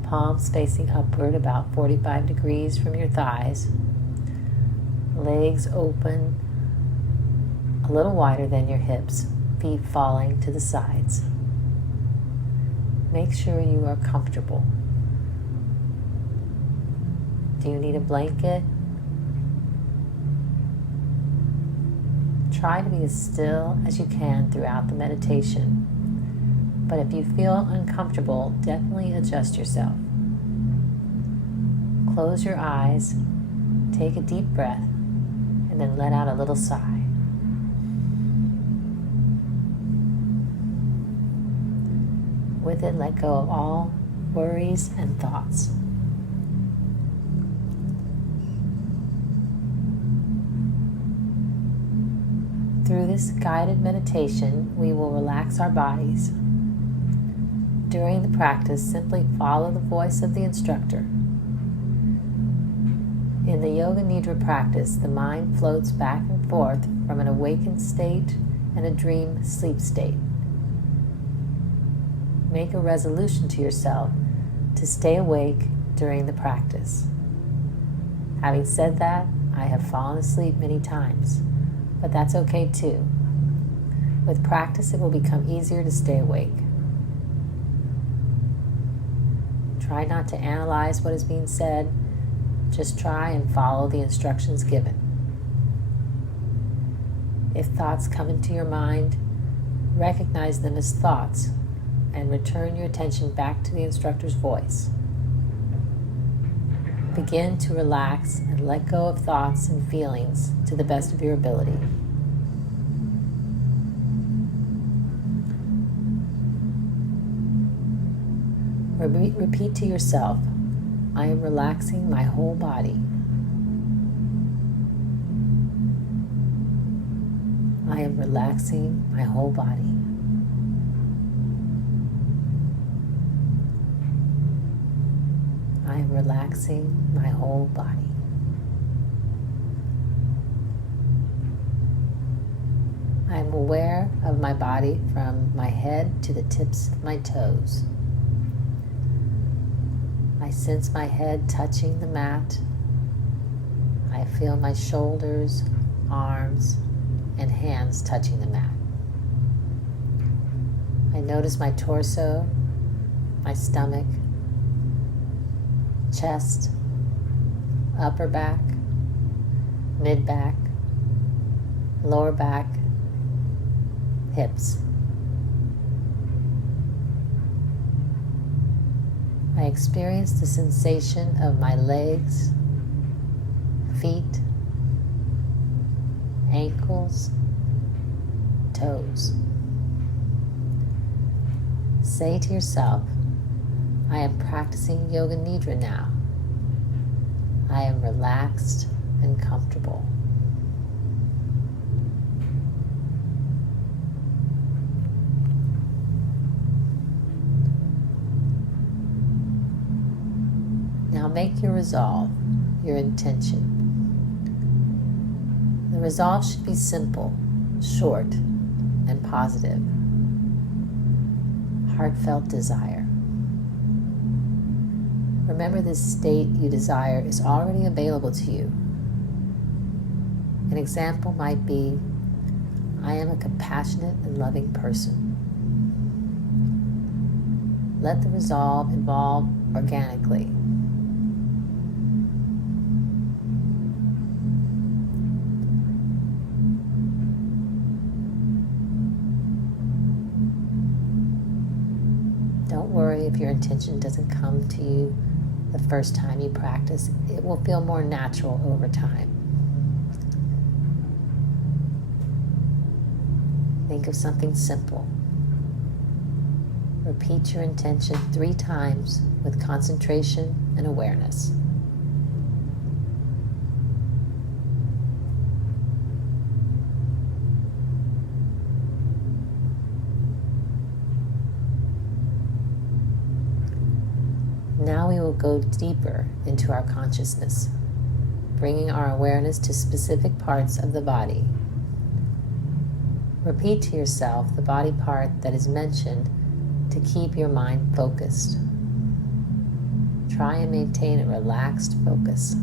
Palms facing upward about 45 degrees from your thighs. Legs open a little wider than your hips, feet falling to the sides. Make sure you are comfortable. Do you need a blanket? Try to be as still as you can throughout the meditation. But if you feel uncomfortable, definitely adjust yourself. Close your eyes, take a deep breath, and then let out a little sigh. With it, let go of all worries and thoughts. Through this guided meditation, we will relax our bodies. During the practice, simply follow the voice of the instructor. In the Yoga Nidra practice, the mind floats back and forth from an awakened state and a dream sleep state. Make a resolution to yourself to stay awake during the practice. Having said that, I have fallen asleep many times, but that's okay too. With practice, it will become easier to stay awake. Try not to analyze what is being said. Just try and follow the instructions given. If thoughts come into your mind, recognize them as thoughts and return your attention back to the instructor's voice. Begin to relax and let go of thoughts and feelings to the best of your ability. Repeat to yourself, I am relaxing my whole body. I am relaxing my whole body. I am relaxing my whole body. I am aware of my body from my head to the tips of my toes. I sense my head touching the mat. I feel my shoulders, arms, and hands touching the mat. I notice my torso, my stomach, chest, upper back, mid back, lower back, hips. I experience the sensation of my legs, feet, ankles, toes. Say to yourself, I am practicing Yoga Nidra now. I am relaxed and comfortable. Now make your resolve, your intention. The resolve should be simple, short, and positive. Heartfelt desire. Remember, this state you desire is already available to you. An example might be, I am a compassionate and loving person. Let the resolve evolve organically. Don't worry if your intention doesn't come to you the first time you practice. It will feel more natural over time. Think of something simple. Repeat your intention 3 times with concentration and awareness. Now we will go deeper into our consciousness, bringing our awareness to specific parts of the body. Repeat to yourself the body part that is mentioned to keep your mind focused. Try and maintain a relaxed focus.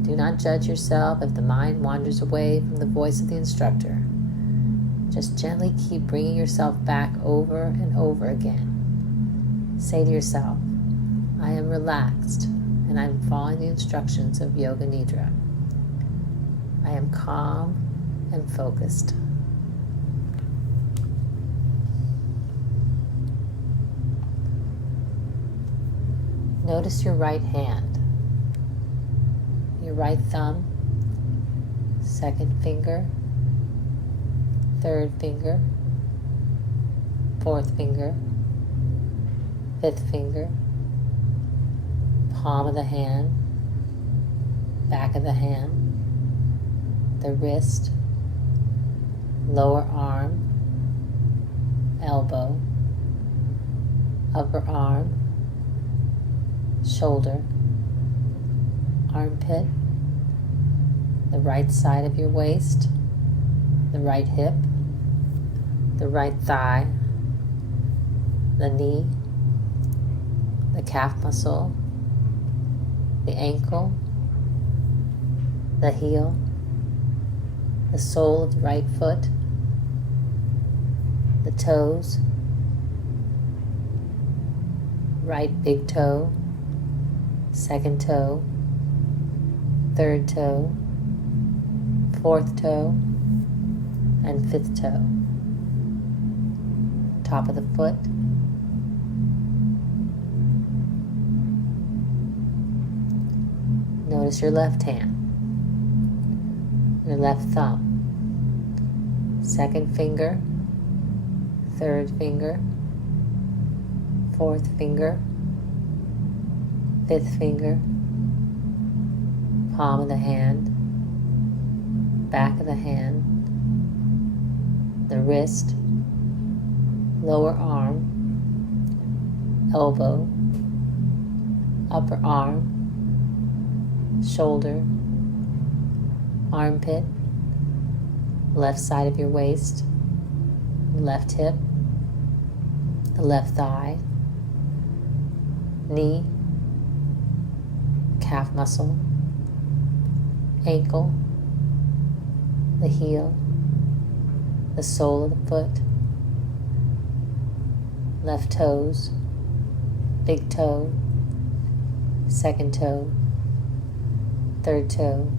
Do not judge yourself if the mind wanders away from the voice of the instructor. Just gently keep bringing yourself back over and over again. Say to yourself, I am relaxed and I am following the instructions of Yoga Nidra. I am calm and focused. Notice your right hand, your right thumb, second finger, third finger, fourth finger, fifth finger, palm of the hand, back of the hand, the wrist, lower arm, elbow, upper arm, shoulder, armpit, the right side of your waist, the right hip, the right thigh, the knee, the calf muscle, the ankle, the heel, the sole of the right foot, the toes, right big toe, second toe, third toe, fourth toe, and fifth toe. Top of the foot, notice your left hand, your left thumb, second finger, third finger, fourth finger, fifth finger, palm of the hand, back of the hand, the wrist, lower arm, elbow, upper arm, shoulder, armpit, left side of your waist, left hip, the left thigh, knee, calf muscle, ankle, the heel, the sole of the foot, left toes, big toe, second toe, third toe,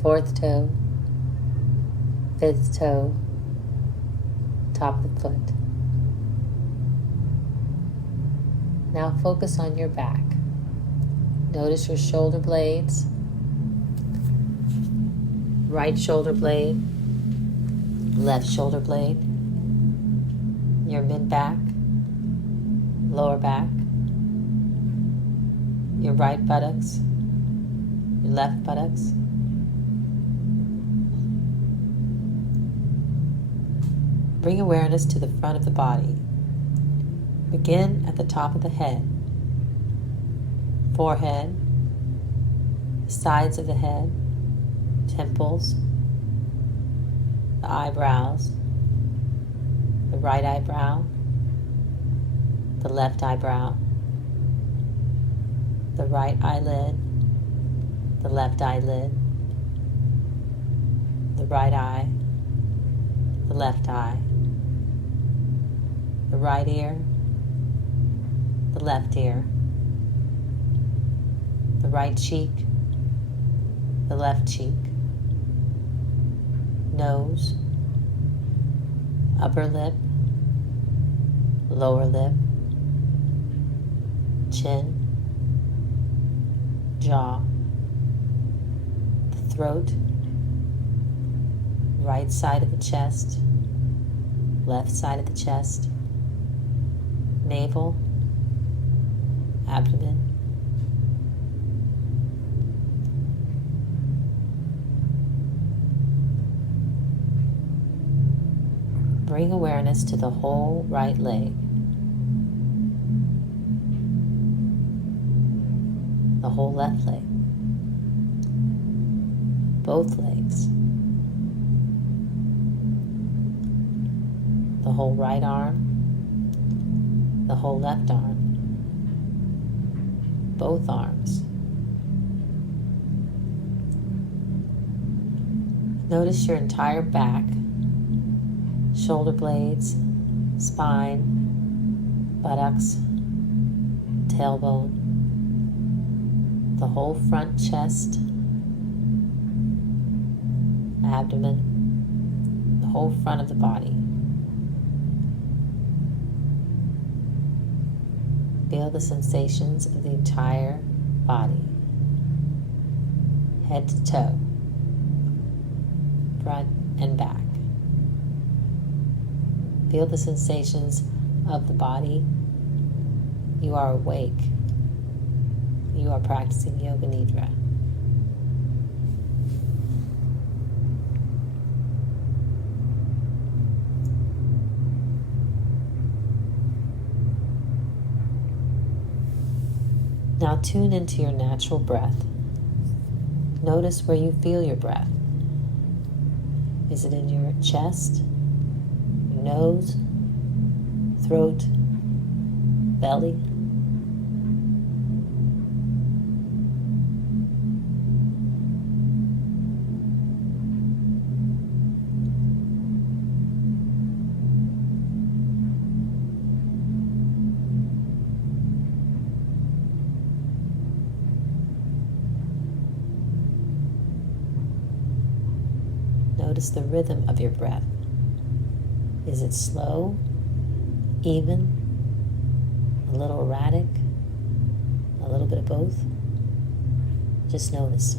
fourth toe, fifth toe, top of the foot. Now focus on your back. Notice your shoulder blades, right shoulder blade, left shoulder blade, your mid-back, lower back, your right buttocks, your left buttocks, bring awareness to the front of the body. Begin at the top of the head, forehead, the sides of the head, temples, the eyebrows, the right eyebrow, the left eyebrow, the right eyelid, the left eyelid, the right eye, the left eye, the right ear, the left ear, the right cheek, the left cheek, nose, upper lip, lower lip, chin, jaw, the throat, right side of the chest, left side of the chest, navel, abdomen. Bring awareness to the whole right leg, the whole left leg, both legs, the whole right arm, the whole left arm, both arms. Notice your entire back, shoulder blades, spine, buttocks, tailbone, the whole front chest, abdomen, the whole front of the body. Feel the sensations of the entire body, head to toe, front and back. Feel the sensations of the body. You are awake. You are practicing Yoga Nidra. Now tune into your natural breath. Notice where you feel your breath. Is it in your chest, your nose, throat, belly? Notice the rhythm of your breath. Is it slow, even, a little erratic, a little bit of both? Just notice.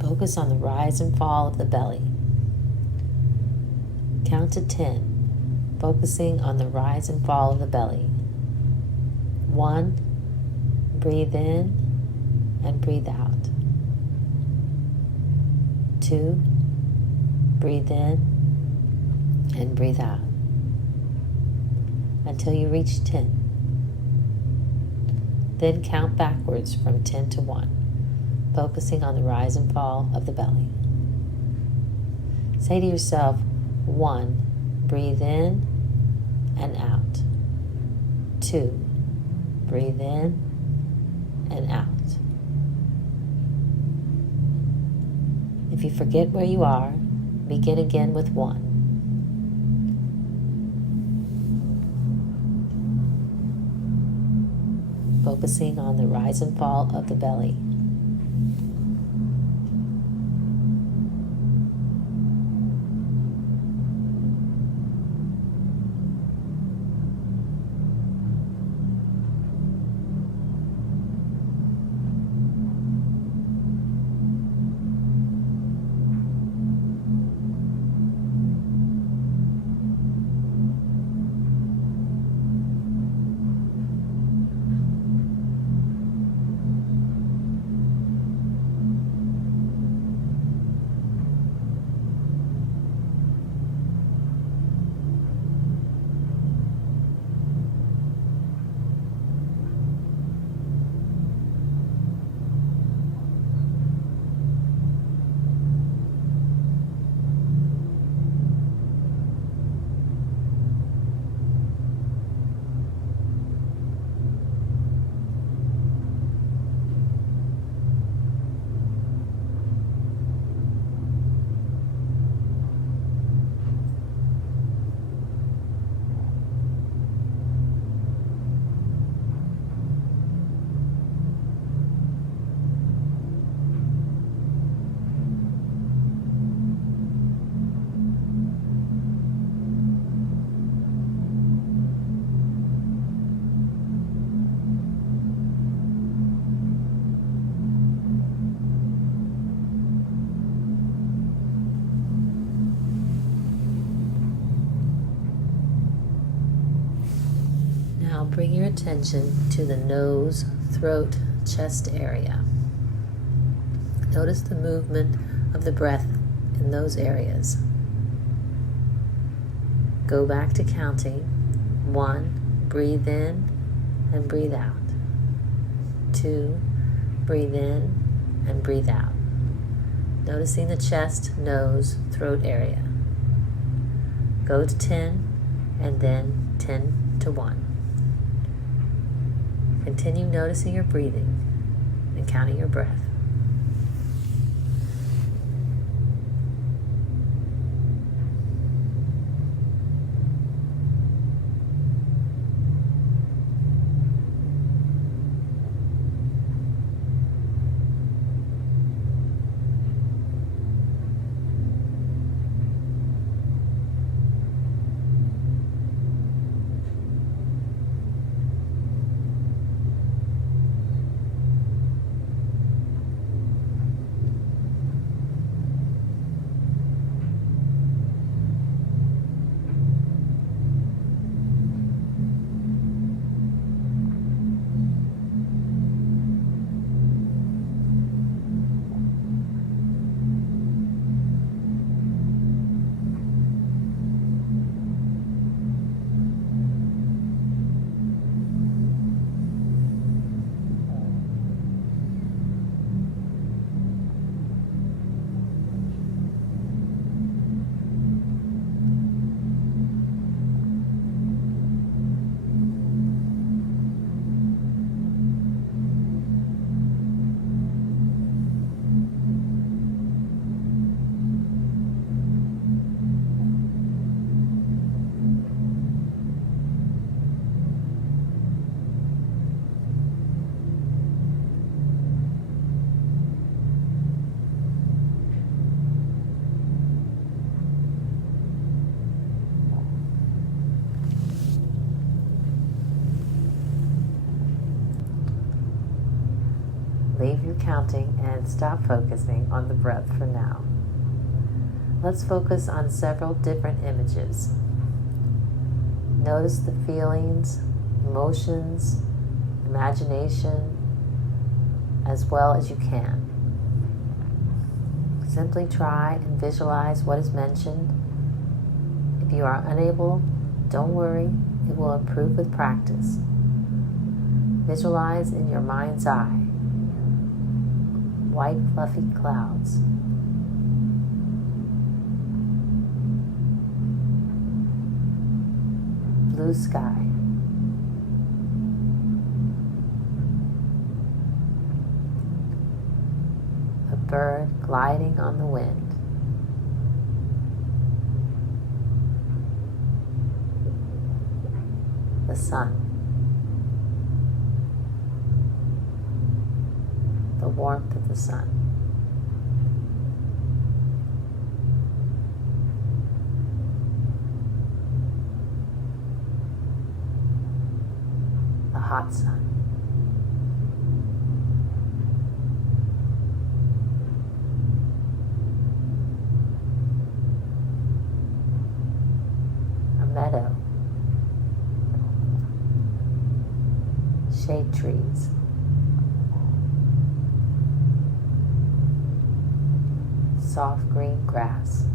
Focus on the rise and fall of the belly. Count to 10. Focusing on the rise and fall of the belly. 1, breathe in and breathe out. 2, breathe in and breathe out. Until you reach 10. Then count backwards from 10 to 1, focusing on the rise and fall of the belly. Say to yourself, 1, breathe in and out. 2, breathe in and out. If you forget where you are, begin again with 1. Focusing on the rise and fall of the belly. Now bring your attention to the nose, throat, chest area. Notice the movement of the breath in those areas. Go back to counting. 1, breathe in and breathe out. 2, breathe in and breathe out. Noticing the chest, nose, throat area. Go to 10 and then 10 to 1. Continue noticing your breathing and counting your breath. Leave your counting and stop focusing on the breath for now. Let's focus on several different images. Notice the feelings, emotions, imagination, as well as you can. Simply try and visualize what is mentioned. If you are unable, don't worry, it will improve with practice. Visualize in your mind's eye white fluffy clouds. Blue sky. A bird gliding on the wind. The sun. The warmth of the sun. The hot sun. A meadow. Shade trees. Soft green grass.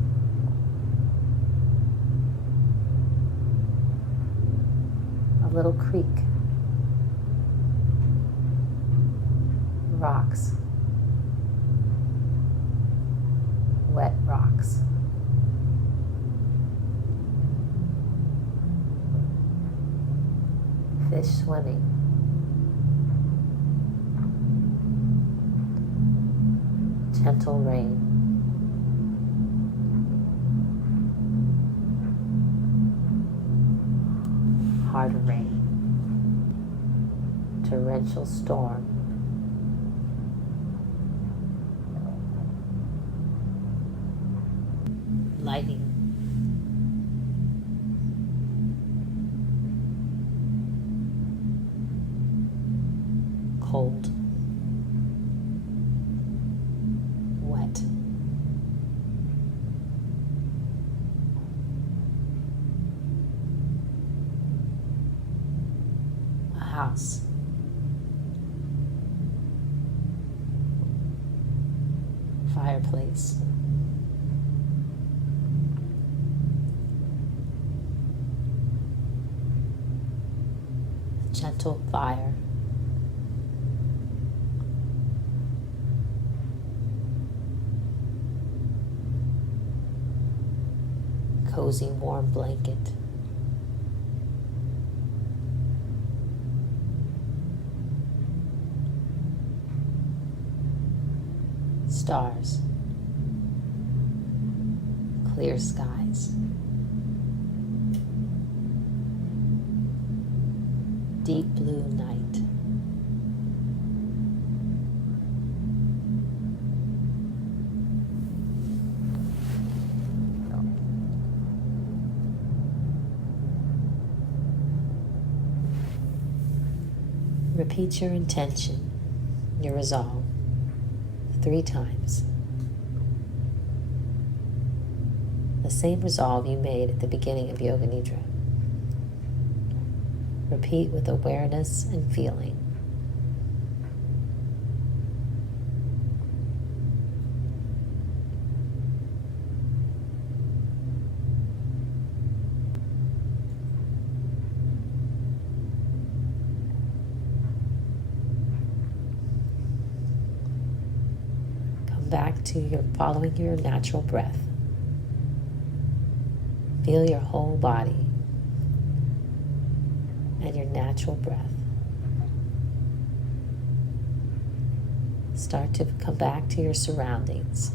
A little creek. Rocks. Wet rocks. Fish swimming. Gentle rain. Hard rain. Torrential storm. Lightning. Cold. Wet. house. Fireplace. A gentle fire. Cozy warm blanket. Stars. Clear skies. Deep blue night. Repeat your intention, your resolve, 3 times. The same resolve you made at the beginning of Yoga Nidra. Repeat with awareness and feeling. Back to your following your natural breath. Feel your whole body and your natural breath. Start to come back to your surroundings.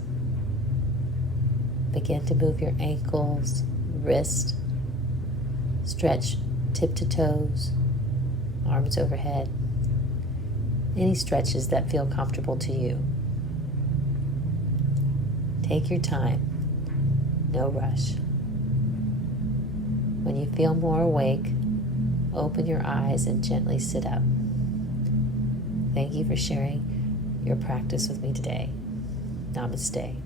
Begin to move your ankles, wrist, stretch tip to toes, arms overhead. Any stretches that feel comfortable to you. Take your time, no rush. When you feel more awake, open your eyes and gently sit up. Thank you for sharing your practice with me today. Namaste.